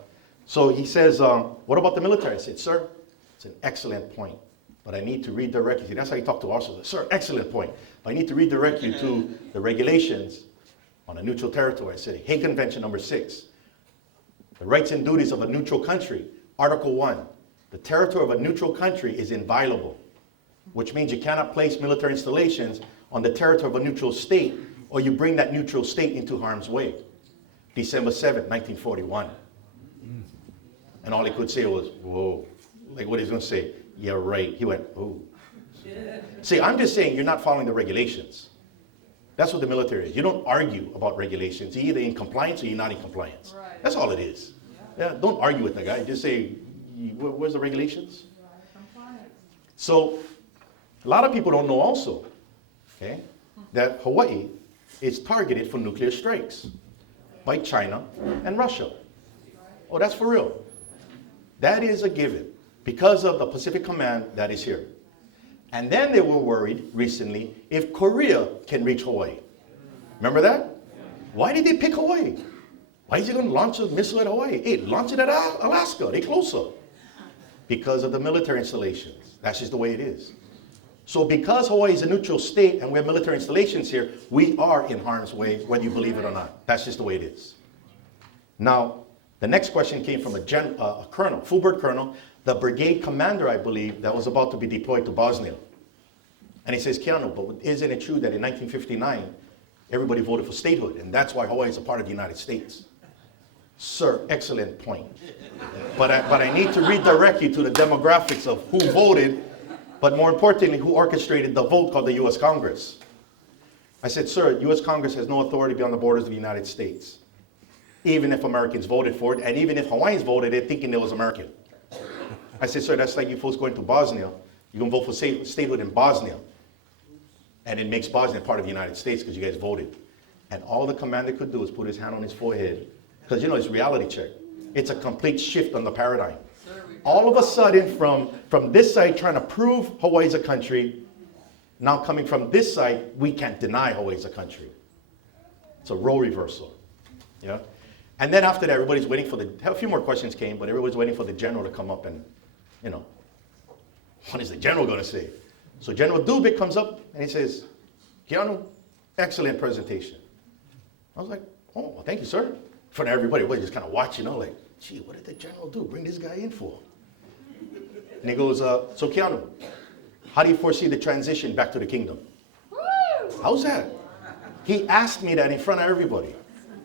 So he says, what about the military? I said, sir, it's an excellent point, but I need to redirect you. That's how you talk to officers. Sir, excellent point. I need to redirect you to the regulations on a neutral territory. I said, Hague Convention number 6. The rights and duties of a neutral country. Article 1. The territory of a neutral country is inviolable, which means you cannot place military installations on the territory of a neutral state, or you bring that neutral state into harm's way. December 7th, 1941. And all he could say was, whoa. Like what he's going to say, yeah, right. He went, oh. See, I'm just saying you're not following the regulations. That's what the military is. You don't argue about regulations. You're either in compliance or you're not in compliance. Right. That's all it is. Yeah, don't argue with the guy. Just say, where's the regulations? So, a lot of people don't know also, okay, that Hawaii is targeted for nuclear strikes by China and Russia. Oh, that's for real. That is a given because of the Pacific Command that is here. And then they were worried recently if Korea can reach Hawaii. Remember that? Why did they pick Hawaii? Why is he going to launch a missile at Hawaii? Hey, launch it at Alaska. They're closer. Because of the military installations. That's just the way it is. So because Hawaii is a neutral state and we have military installations here, we are in harm's way, whether you believe it or not. That's just the way it is. Now, the next question came from a colonel, full-bird colonel, the brigade commander, I believe, that was about to be deployed to Bosnia. And he says, Keanu, but isn't it true that in 1959, everybody voted for statehood, and that's why Hawaii is a part of the United States? Sir, excellent point. But I need to redirect you to the demographics of who voted, but more importantly, who orchestrated the vote called the U.S. Congress. I said, sir, U.S. Congress has no authority beyond the borders of the United States, even if Americans voted for it, and even if Hawaiians voted it thinking it was American. I said, sir, that's like you folks going to Bosnia. You can vote for statehood in Bosnia, and it makes Bosnia part of the United States because you guys voted. And all the commander could do is put his hand on his forehead, because you know, it's reality check. It's a complete shift on the paradigm. All of a sudden, from this side trying to prove Hawaii's a country, now coming from this side, we can't deny Hawaii's a country. It's a role reversal. Yeah? And then after that, everybody's waiting for a few more questions came, but everybody's waiting for the general to come up and, you know, what is the general going to say? So General Dubik comes up and he says, Keanu, excellent presentation. I was like, oh, well, thank you, sir. In front of everybody, we're just kind of watching, you know, like, gee, what did the general do? Bring this guy in for? And he goes, so Keanu, how do you foresee the transition back to the kingdom? Woo! How's that? He asked me that in front of everybody.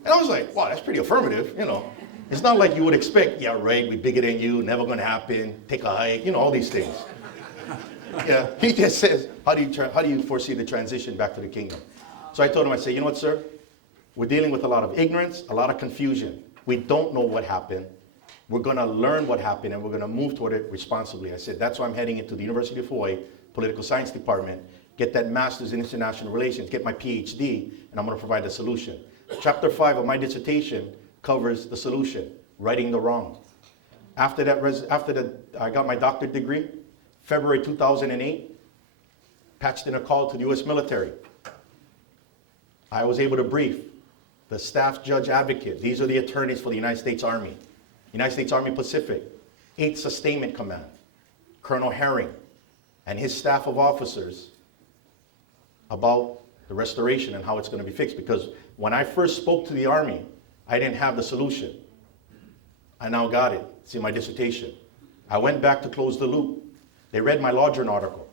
And I was like, wow, that's pretty affirmative, you know. It's not like you would expect, yeah, right, we bigger than you, never gonna happen, take a hike, you know, all these things. Yeah, he just says, how do you foresee the transition back to the kingdom? So I told him, I said, you know what, sir? We're dealing with a lot of ignorance, a lot of confusion. We don't know what happened. We're gonna learn what happened and we're gonna move toward it responsibly. I said, that's why I'm heading into the University of Hawaii Political Science Department, get that master's in international relations, get my PhD, and I'm gonna provide a solution. Chapter 5 of my dissertation covers the solution, righting the wrong. After that, I got my doctorate degree, February 2008, patched in a call to the US military. I was able to brief the staff judge advocate. These are the attorneys for the United States Army. United States Army Pacific, 8th Sustainment Command, Colonel Herring, and his staff of officers about the restoration and how it's going to be fixed. Because when I first spoke to the Army, I didn't have the solution. I now got it. It's in my dissertation. I went back to close the loop. They read my law journal article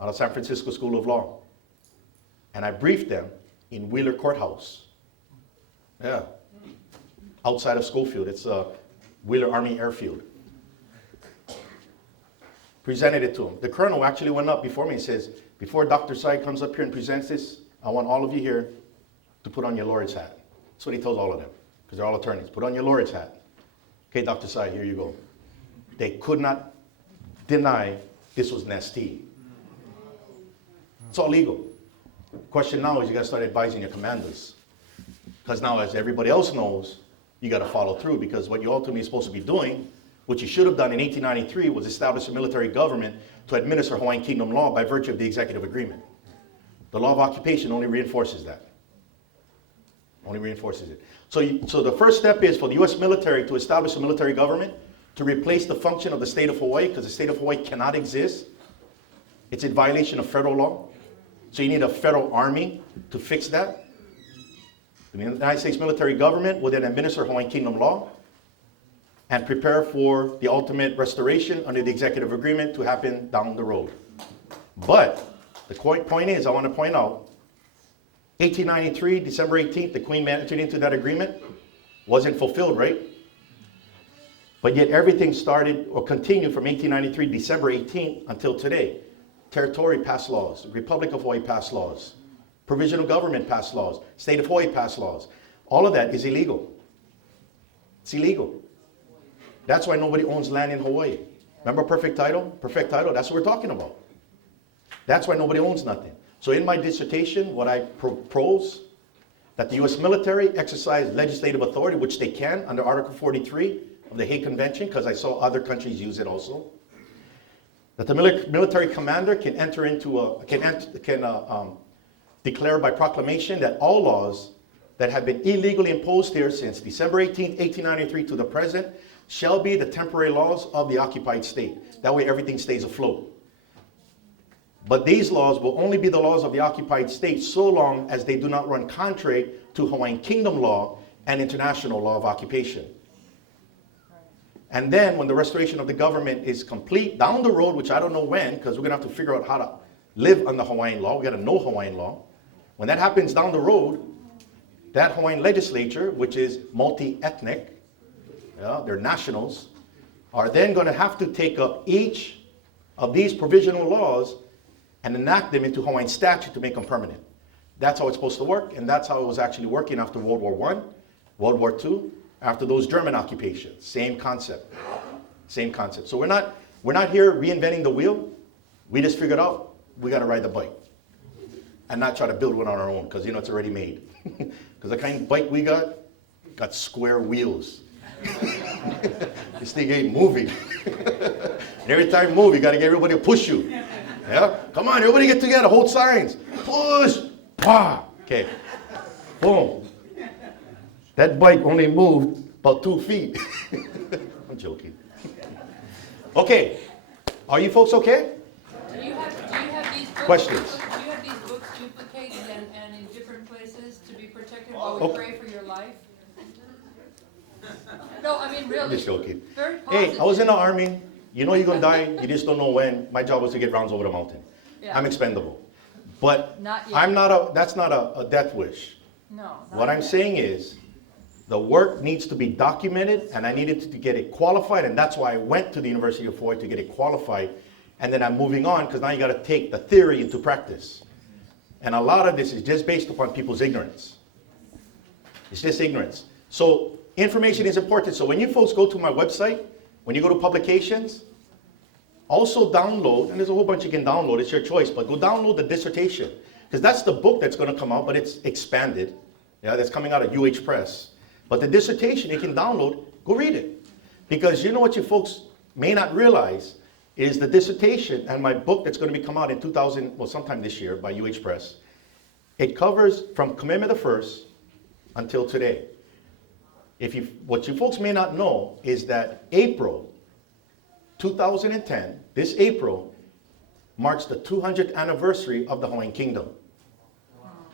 out of San Francisco School of Law. And I briefed them in Wheeler Courthouse. Yeah. Outside of Schofield. It's a Wheeler Army Airfield. Presented it to him. The colonel actually went up before me and says, before Dr. Sai comes up here and presents this, I want all of you here to put on your laureate's hat. That's what he tells all of them, because they're all attorneys. Put on your laureate's hat. Okay, Dr. Sai, here you go. They could not deny this was nasty. It's all legal. The question now is you got to start advising your commanders. Because now, as everybody else knows, you got to follow through, because what you ultimately are supposed to be doing, what you should have done in 1893, was establish a military government to administer Hawaiian Kingdom law by virtue of the executive agreement. The law of occupation only reinforces that. Only reinforces it. So the first step is for the U.S. military to establish a military government to replace the function of the state of Hawaii, because the state of Hawaii cannot exist. It's in violation of federal law. So you need a federal army to fix that. The United States military government will then administer Hawaiian Kingdom law and prepare for the ultimate restoration under the executive agreement to happen down the road. But the point is, I want to point out, 1893, December 18th, the Queen entered into that agreement. Wasn't fulfilled, right? But yet everything started or continued from 1893, December 18th, until today. Territory passed laws, Republic of Hawaii passed laws, provisional government passed laws, State of Hawaii passed laws. All of that is illegal. It's illegal. That's why nobody owns land in Hawaii. Remember perfect title? Perfect title, that's what we're talking about. That's why nobody owns nothing. So in my dissertation, what I propose, that the U.S. military exercise legislative authority, which they can under Article 43 of the Hague Convention, because I saw other countries use it also. That the military commander can enter into declare by proclamation that all laws that have been illegally imposed here since December 18, 1893 to the present shall be the temporary laws of the occupied state. That way everything stays afloat. But these laws will only be the laws of the occupied state so long as they do not run contrary to Hawaiian Kingdom law and international law of occupation. And then when the restoration of the government is complete down the road, which I don't know when, because we're going to have to figure out how to live under Hawaiian law. We got to know Hawaiian law. When that happens down the road, that Hawaiian legislature, which is multi-ethnic, they're nationals, are then going to have to take up each of these provisional laws and enact them into Hawaiian statute to make them permanent. That's how it's supposed to work, and that's how it was actually working after World War I, World War II, after those German occupations. Same concept. Same concept. So we're not here reinventing the wheel. We just figured out we got to ride the bike and not try to build one on our own, because it's already made. Because the kind of bike we got square wheels. This thing ain't moving. And every time you move, you got to get everybody to push you. Yeah? Come on, everybody get together, hold signs. Push. Wah. Okay. Boom. That bike only moved about 2 feet. I'm joking. Okay. Are you folks okay? Do you have these books? Questions? Do you have these books duplicated and in different places to be protected while we pray for your life? No, I mean, really. Just joking. Very positive. Hey, I was in the army. You know you're going to die. You just don't know when. My job was to get rounds over the mountain. Yeah. I'm expendable. But Not yet. that's not a death wish. No. What I'm saying is the work needs to be documented, and I needed to get it qualified, and that's why I went to the University of Hawaii to get it qualified. And then I'm moving on, because now you got to take the theory into practice. And a lot of this is just based upon people's ignorance. It's just ignorance. So information is important. So when you folks go to my website, when you go to publications, also download, and there's a whole bunch you can download, it's your choice, but go download the dissertation, because that's the book that's going to come out, but it's expanded. Yeah, that's coming out of UH Press. But the dissertation you can download, go read it. Because you know what you folks may not realize is the dissertation and my book that's going to be come out in sometime this year by UH Press. It covers from Kamehameha I until today. What you folks may not know is that April 2010, this April, marks the 200th anniversary of the Hawaiian Kingdom.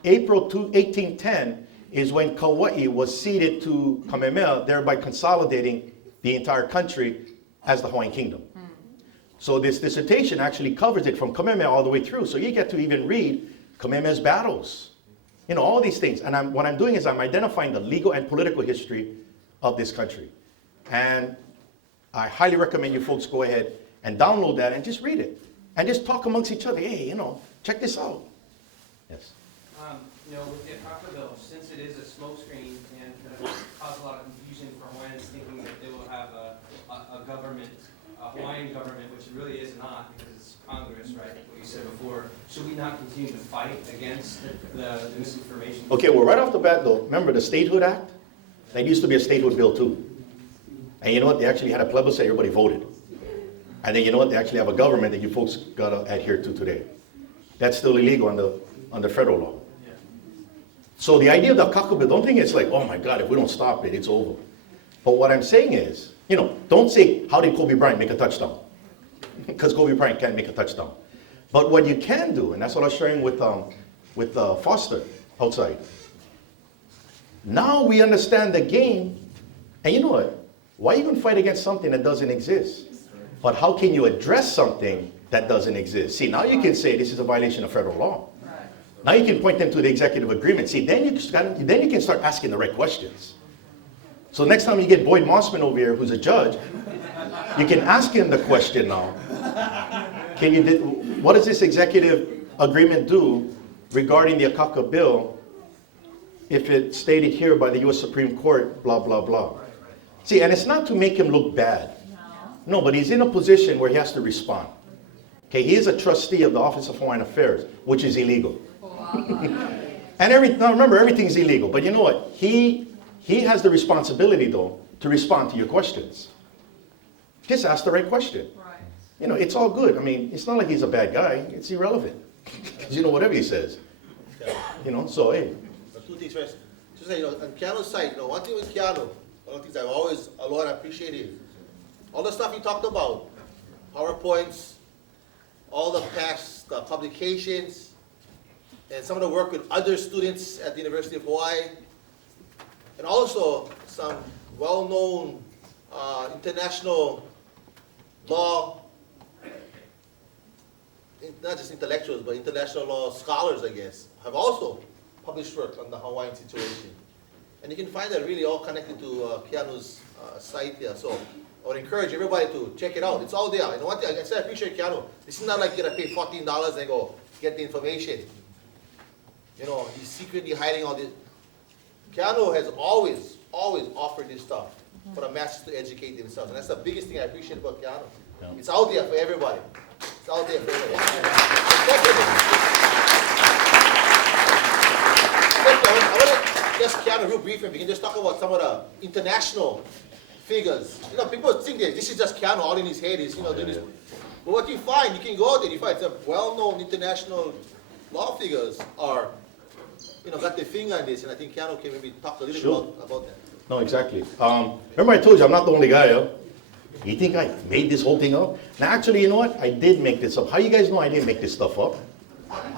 April 1810 is when Kauai was ceded to Kamehameha, thereby consolidating the entire country as the Hawaiian Kingdom. So this dissertation actually covers it from Kamehameha all the way through. So you get to even read Kamehameha's battles. All these things. And what I'm doing is I'm identifying the legal and political history of this country. And I highly recommend you folks go ahead and download that and just read it. And just talk amongst each other. Hey, check this out. Yes. With the Akaka bill, since it is a smokescreen and cause a lot of confusion for Hawaiians thinking that they will have a government, a Hawaiian government, which it really is not, because it's Congress, right? What you said before. Should we not continue to fight against the misinformation? Okay, well, right off the bat, though, remember the Statehood Act? That used to be a statehood bill, too. And you know what? They actually had a plebiscite, everybody voted. And then you know what? They actually have a government that you folks got to adhere to today. That's still illegal under federal law. Yeah. So the idea of the Akaka bill, don't think it's like, oh my God, if we don't stop it, it's over. But what I'm saying is, don't say, how did Kobe Bryant make a touchdown? Because Kobe Bryant can't make a touchdown. But what you can do, and that's what I was sharing with Foster outside. Now we understand the game, and you know what? Why are you going to fight against something that doesn't exist? But how can you address something that doesn't exist? See, now you can say this is a violation of federal law. Now you can point them to the executive agreement. See, then you can start asking the right questions. So next time you get Boyd Mossman over here, who's a judge, you can ask him the question now. What does this executive agreement do regarding the Akaka bill if it's stated here by the U.S. Supreme Court, blah, blah, blah. See, and it's not to make him look bad. No, but he's in a position where he has to respond. Okay, he is a trustee of the Office of Hawaiian Affairs, which is illegal. And now remember, everything's illegal. But you know what? He has the responsibility, though, to respond to your questions. Just ask the right question. Right. It's all good. I mean, it's not like he's a bad guy. It's irrelevant. Because whatever he says. So hey. Two things first. Just say, on Keanu's side, one thing with Keanu, one of the things I've always a lot appreciated, all the stuff he talked about, PowerPoints, all the past publications, and some of the work with other students at the University of Hawaii, and also some well-known international law, not just intellectuals, but international law scholars, I guess, have also published work on the Hawaiian situation. And you can find that really all connected to Keanu's site here. So I would encourage everybody to check it out. It's all there. And one thing, I appreciate Keanu. This is not like you're going to pay $14 and go get the information. You know, he's secretly hiding all this. Keanu has always offered this stuff for the masses to educate themselves. And that's the biggest thing I appreciate about Keanu. Yeah. It's out there for everybody. It's out there for everybody. I want to just Keanu real briefly. We can just talk about some of the international figures. You know, people think that this is just Keanu all in his head. Is, you know, doing this. But what you find, you can go out there, you find some well-known international law figures are, you know, got their finger on this, and I think Keanu can maybe talk a little bit about that. No, exactly. Remember I told you I'm not the only guy, huh? You think I made this whole thing up? Now actually, you know what? I did make this up. How you guys know I didn't make this stuff up?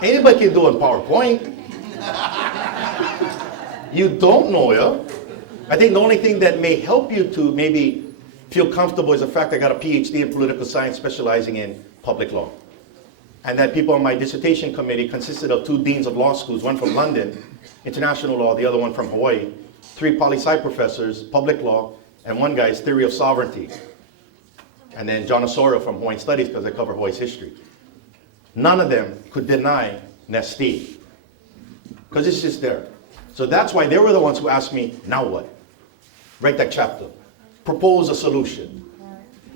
Anybody can do it in PowerPoint. You don't know, yeah? I think the only thing that may help you to maybe feel comfortable is the fact I got a PhD in political science specializing in public law. And that people on my dissertation committee consisted of 2 deans of law schools, one from London, international law, the other one from Hawaii, 3 poli-sci professors, public law, and one guy's theory of sovereignty. And then John Osorio from Hawaiian Studies, because I cover Hawaii's history. None of them could deny Nesti, because it's just there. So that's why they were the ones who asked me, now what? Write that chapter. Propose a solution.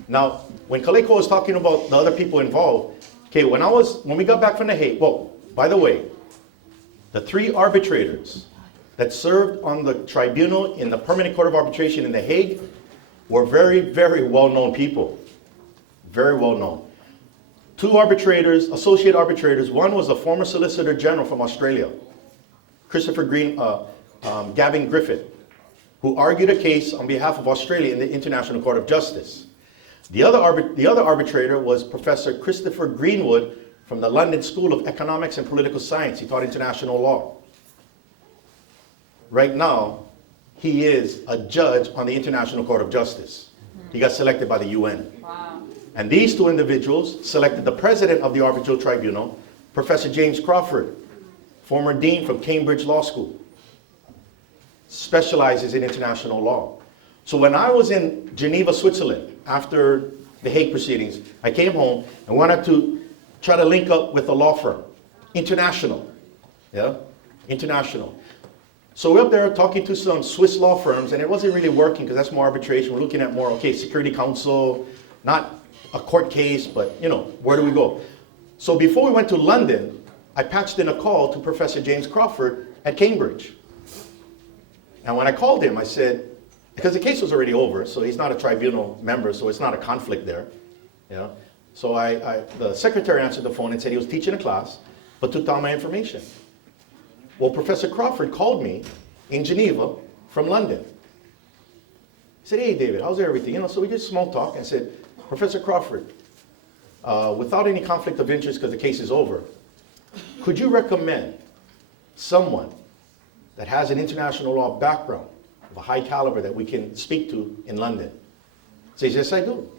Now, when Kaleko was talking about the other people involved, okay, when we got back from The Hague, well, by the way, the 3 arbitrators that served on the tribunal in the Permanent Court of Arbitration in The Hague were very, very well-known people. Very well-known. 2 arbitrators, associate arbitrators. One was the former Solicitor General from Australia, Gavin Griffith, who argued a case on behalf of Australia in the International Court of Justice. The other arbitrator was Professor Christopher Greenwood from the London School of Economics and Political Science. He taught international law. Right now, he is a judge on the International Court of Justice. He got selected by the UN. Wow. And these 2 individuals selected the president of the Arbitral Tribunal, Professor James Crawford, former dean from Cambridge Law School, specializes in international law. So when I was in Geneva, Switzerland, after the Hague proceedings, I came home and wanted to try to link up with a law firm, international, yeah, international. So we're up there talking to some Swiss law firms, and it wasn't really working because that's more arbitration. We're looking at more, okay, Security Council, not a court case, but, you know, where do we go? So before we went to London, I patched in a call to Professor James Crawford at Cambridge. And when I called him, I said, because the case was already over, so he's not a tribunal member, so it's not a conflict there. Yeah. So the secretary answered the phone and said he was teaching a class, but took down my information. Well, Professor Crawford called me in Geneva from London. He said, hey, David, how's everything? You know, so we did small talk and said, Professor Crawford, without any conflict of interest because the case is over, could you recommend someone that has an international law background of a high caliber that we can speak to in London? So he says, yes, I do.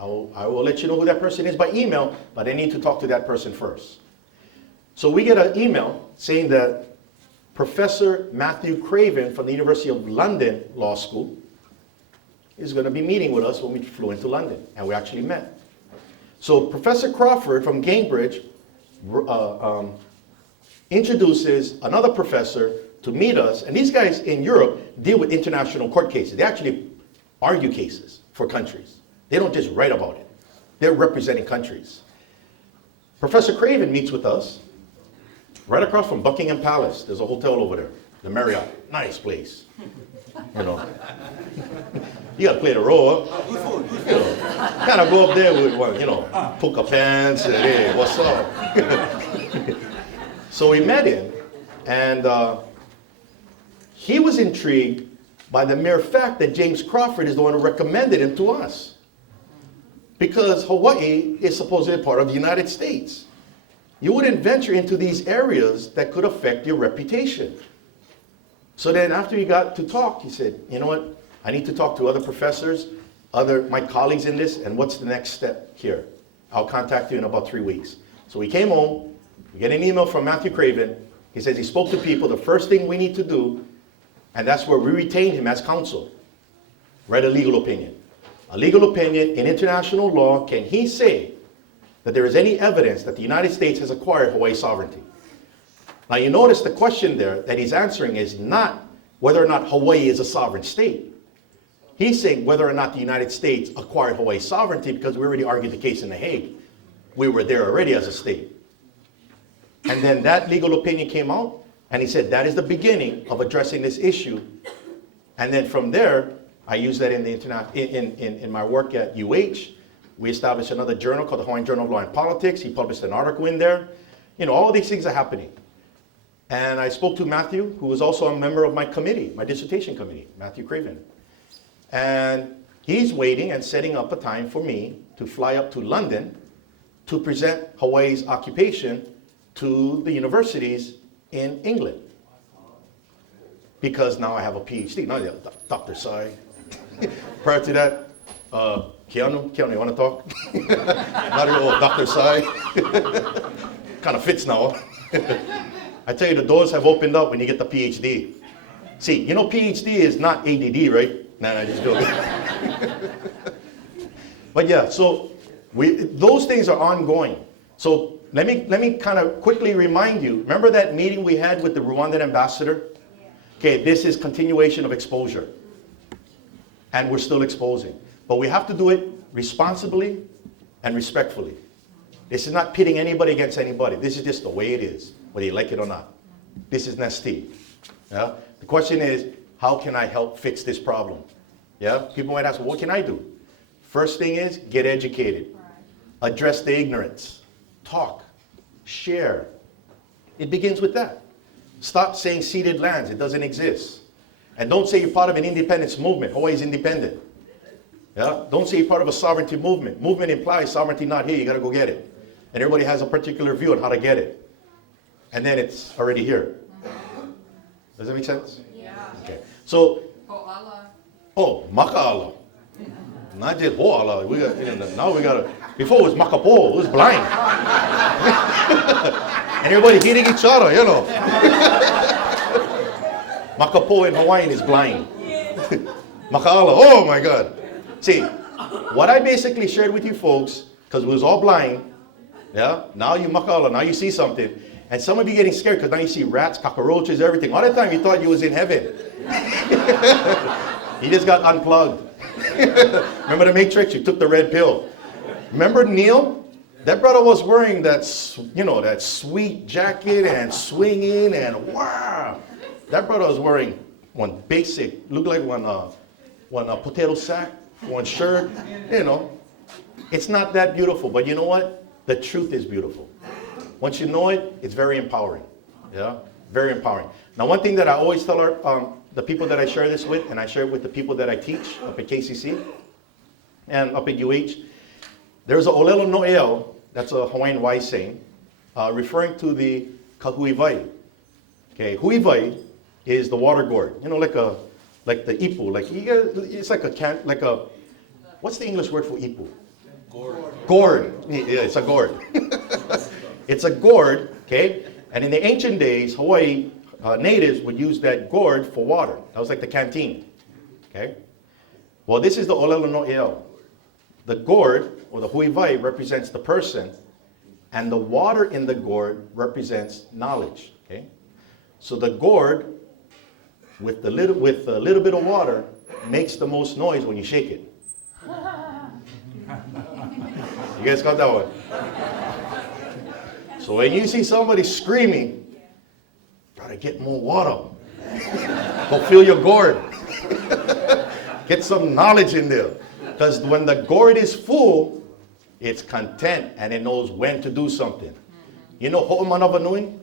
I will let you know who that person is by email, but I need to talk to that person first. So we get an email saying that Professor Matthew Craven from the University of London Law School is going to be meeting with us when we flew into London, and we actually met. So Professor Crawford from Cambridge introduces another professor to meet us, and these guys in Europe deal with international court cases. They actually argue cases for countries. They don't just write about it. They're representing countries. Professor Craven meets with us right across from Buckingham Palace. There's a hotel over there, the Marriott. Nice place. You know, you got to play the role. Huh? You know, kind of go up there with one, you know, puka pants and hey, what's up? So we met him, and he was intrigued by the mere fact that James Crawford is the one who recommended him to us. Because Hawaii is supposedly part of the United States. You wouldn't venture into these areas that could affect your reputation. So then after he got to talk, he said, you know what? I need to talk to other professors, my colleagues in this, and what's the next step here? I'll contact you in about 3 weeks. So we came home, we get an email from Matthew Craven. He says he spoke to people. The first thing we need to do, And that's where we retained him as counsel. Read a legal opinion. A legal opinion in international law, can he say that there is any evidence that the United States has acquired Hawaii sovereignty? Now you notice the question there that he's answering is not whether or not Hawaii is a sovereign state. He's saying whether or not the United States acquired Hawaii sovereignty, because we already argued the case in The Hague. We were there already as a state. And then that legal opinion came out, and he said that is the beginning of addressing this issue. And then from there, I use that in the in my work at UH. We established another journal called the Hawaiian Journal of Law and Politics. He published an article in there. You know, all these things are happening. And I spoke to Matthew, who was also a member of my committee, my dissertation committee, Matthew Craven. And he's waiting and setting up a time for me to fly up to London to present Hawaii's occupation to the universities in England. Because now I have a PhD. Now, Dr. Sai. Prior to that, Keanu, you want to talk? Not at all, Dr. Sai. Kind of fits now. I tell you, the doors have opened up when you get the PhD. See, you know PhD is not ADD, right? Nah, just joking. But yeah, so those things are ongoing. So let me kind of quickly remind you, remember that meeting we had with the Rwandan ambassador? Okay, this is continuation of exposure. And we're still exposing. But we have to do it responsibly and respectfully. This is not pitting anybody against anybody. This is just the way it is, whether you like it or not. This is Nestea. Yeah? The question is, how can I help fix this problem? Yeah? People might ask, well, what can I do? First thing is, get educated. Address the ignorance. Talk. Share. It begins with that. Stop saying ceded lands. It doesn't exist. And don't say you're part of an independence movement. Hawaii is independent. Yeah? Don't say you're part of a sovereignty movement. Movement implies sovereignty not here. You got to go get it. And everybody has a particular view on how to get it. And then it's already here. Does that make sense? Yeah. Okay. So, Ho'ala. maka'ala. Not just ho'ala. We got, now we got to, before it was makapo. It was blind. And everybody hitting each other, you know. Makapo in Hawaiian is blind. Maka'ala, oh my God. See, what I basically shared with you folks, because we was all blind, yeah, now you maka'ala, now you see something. And some of you getting scared because now you see rats, cockroaches, everything. All the time you thought you was in heaven. You just got unplugged. Remember the Matrix? You took the red pill. Remember Neil? That brother was wearing that, that sweet jacket and swinging and wow. That brother was wearing one basic, looked like one potato sack, one shirt, It's not that beautiful, but you know what? The truth is beautiful. Once you know it, it's very empowering. Yeah, very empowering. Now, one thing that I always tell the people that I share this with, and I share it with the people that I teach up at KCC and up at UH, there's a olelo no'eo, that's a Hawaiian wise saying, referring to the kahuiwai. Okay, huiwai is the water gourd. Like the ipu. It's like a what's the English word for ipu? Gourd. Yeah, it's a gourd. It's a gourd, okay? And in the ancient days, Hawaii natives would use that gourd for water. That was like the canteen, okay? Well, this is the olelo no'eo. The gourd, or the huiwai, represents the person, and the water in the gourd represents knowledge, okay? So the gourd, with a little bit of water, makes the most noise when you shake it. You guys got that one? So when you see somebody screaming, try to get more water. Go fill your gourd. Get some knowledge in there. Because when the gourd is full, it's content and it knows when to do something. You know ho'omanavanui?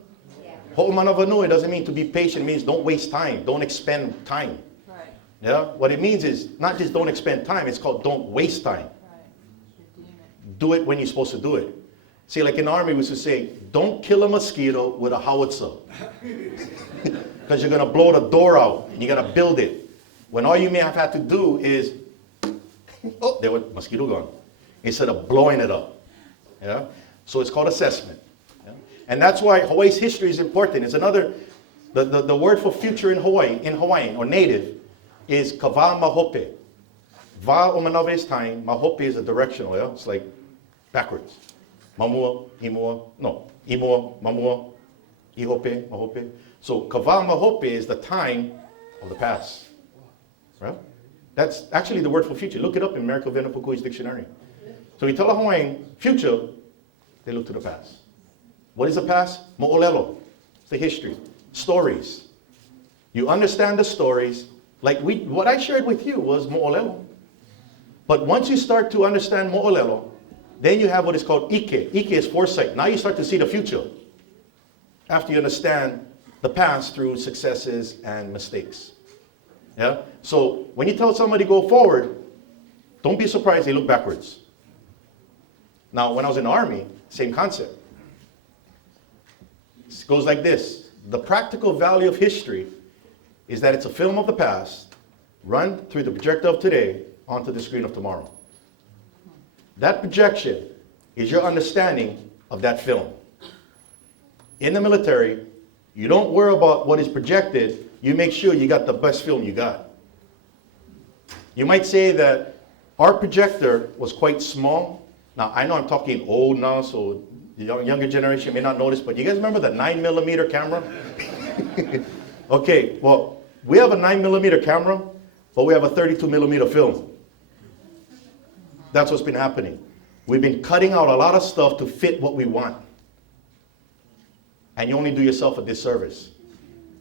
Ho'omanavanui doesn't mean to be patient. It means don't waste time. Don't expend time. Right. Yeah? What it means is not just don't expend time. It's called don't waste time. Right. Do it when you're supposed to do it. See, like in the army, we used to say, don't kill a mosquito with a howitzer. Because you're going to blow the door out and you got to build it. When all you may have had to do is, oh, there was mosquito gone. Instead of blowing it up. Yeah? So it's called assessment. Yeah? And that's why Hawaii's history is important. It's another The word for future in Hawaiian, or native, is kava mahope. Va o manave is time, mahope is a directional, yeah? It's like backwards. Mamua, imua, no. Imua, mamua, ihope, mahope. So kava mahope is the time of the past. Right? That's actually the word for future. Look it up in American Venepukui's dictionary. So you tell a Hawaiian future, they look to the past. What is the past? Mo'olelo. It's the history. Stories. You understand the stories. Like what I shared with you was mo'olelo. But once you start to understand mo'olelo, then you have what is called ike. Ike is foresight. Now you start to see the future after you understand the past through successes and mistakes. Yeah? So when you tell somebody go forward, don't be surprised they look backwards. Now, when I was in the Army, same concept. It goes like this. The practical value of history is that it's a film of the past run through the projector of today onto the screen of tomorrow. That projection is your understanding of that film. In the military, you don't worry about what is projected. You make sure you got the best film you got. You might say that our projector was quite small. Now, I know I'm talking old now, so the younger generation may not notice, but you guys remember the 9mm camera? Okay, well, we have a 9mm camera, but we have a 32mm film. That's what's been happening. We've been cutting out a lot of stuff to fit what we want. And you only do yourself a disservice.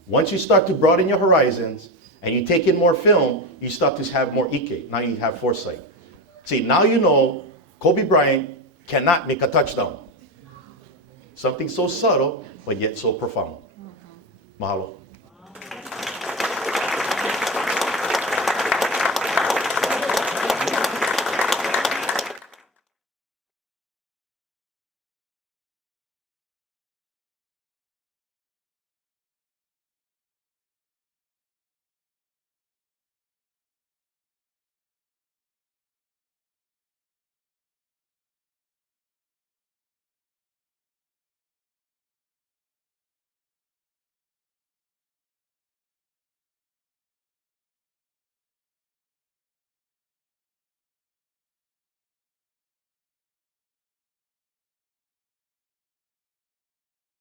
Once you start to broaden your horizons and you take in more film, you start to have more ike. Now you have foresight. See, now you know Kobe Bryant cannot make a touchdown. Something so subtle, but yet so profound. Mahalo.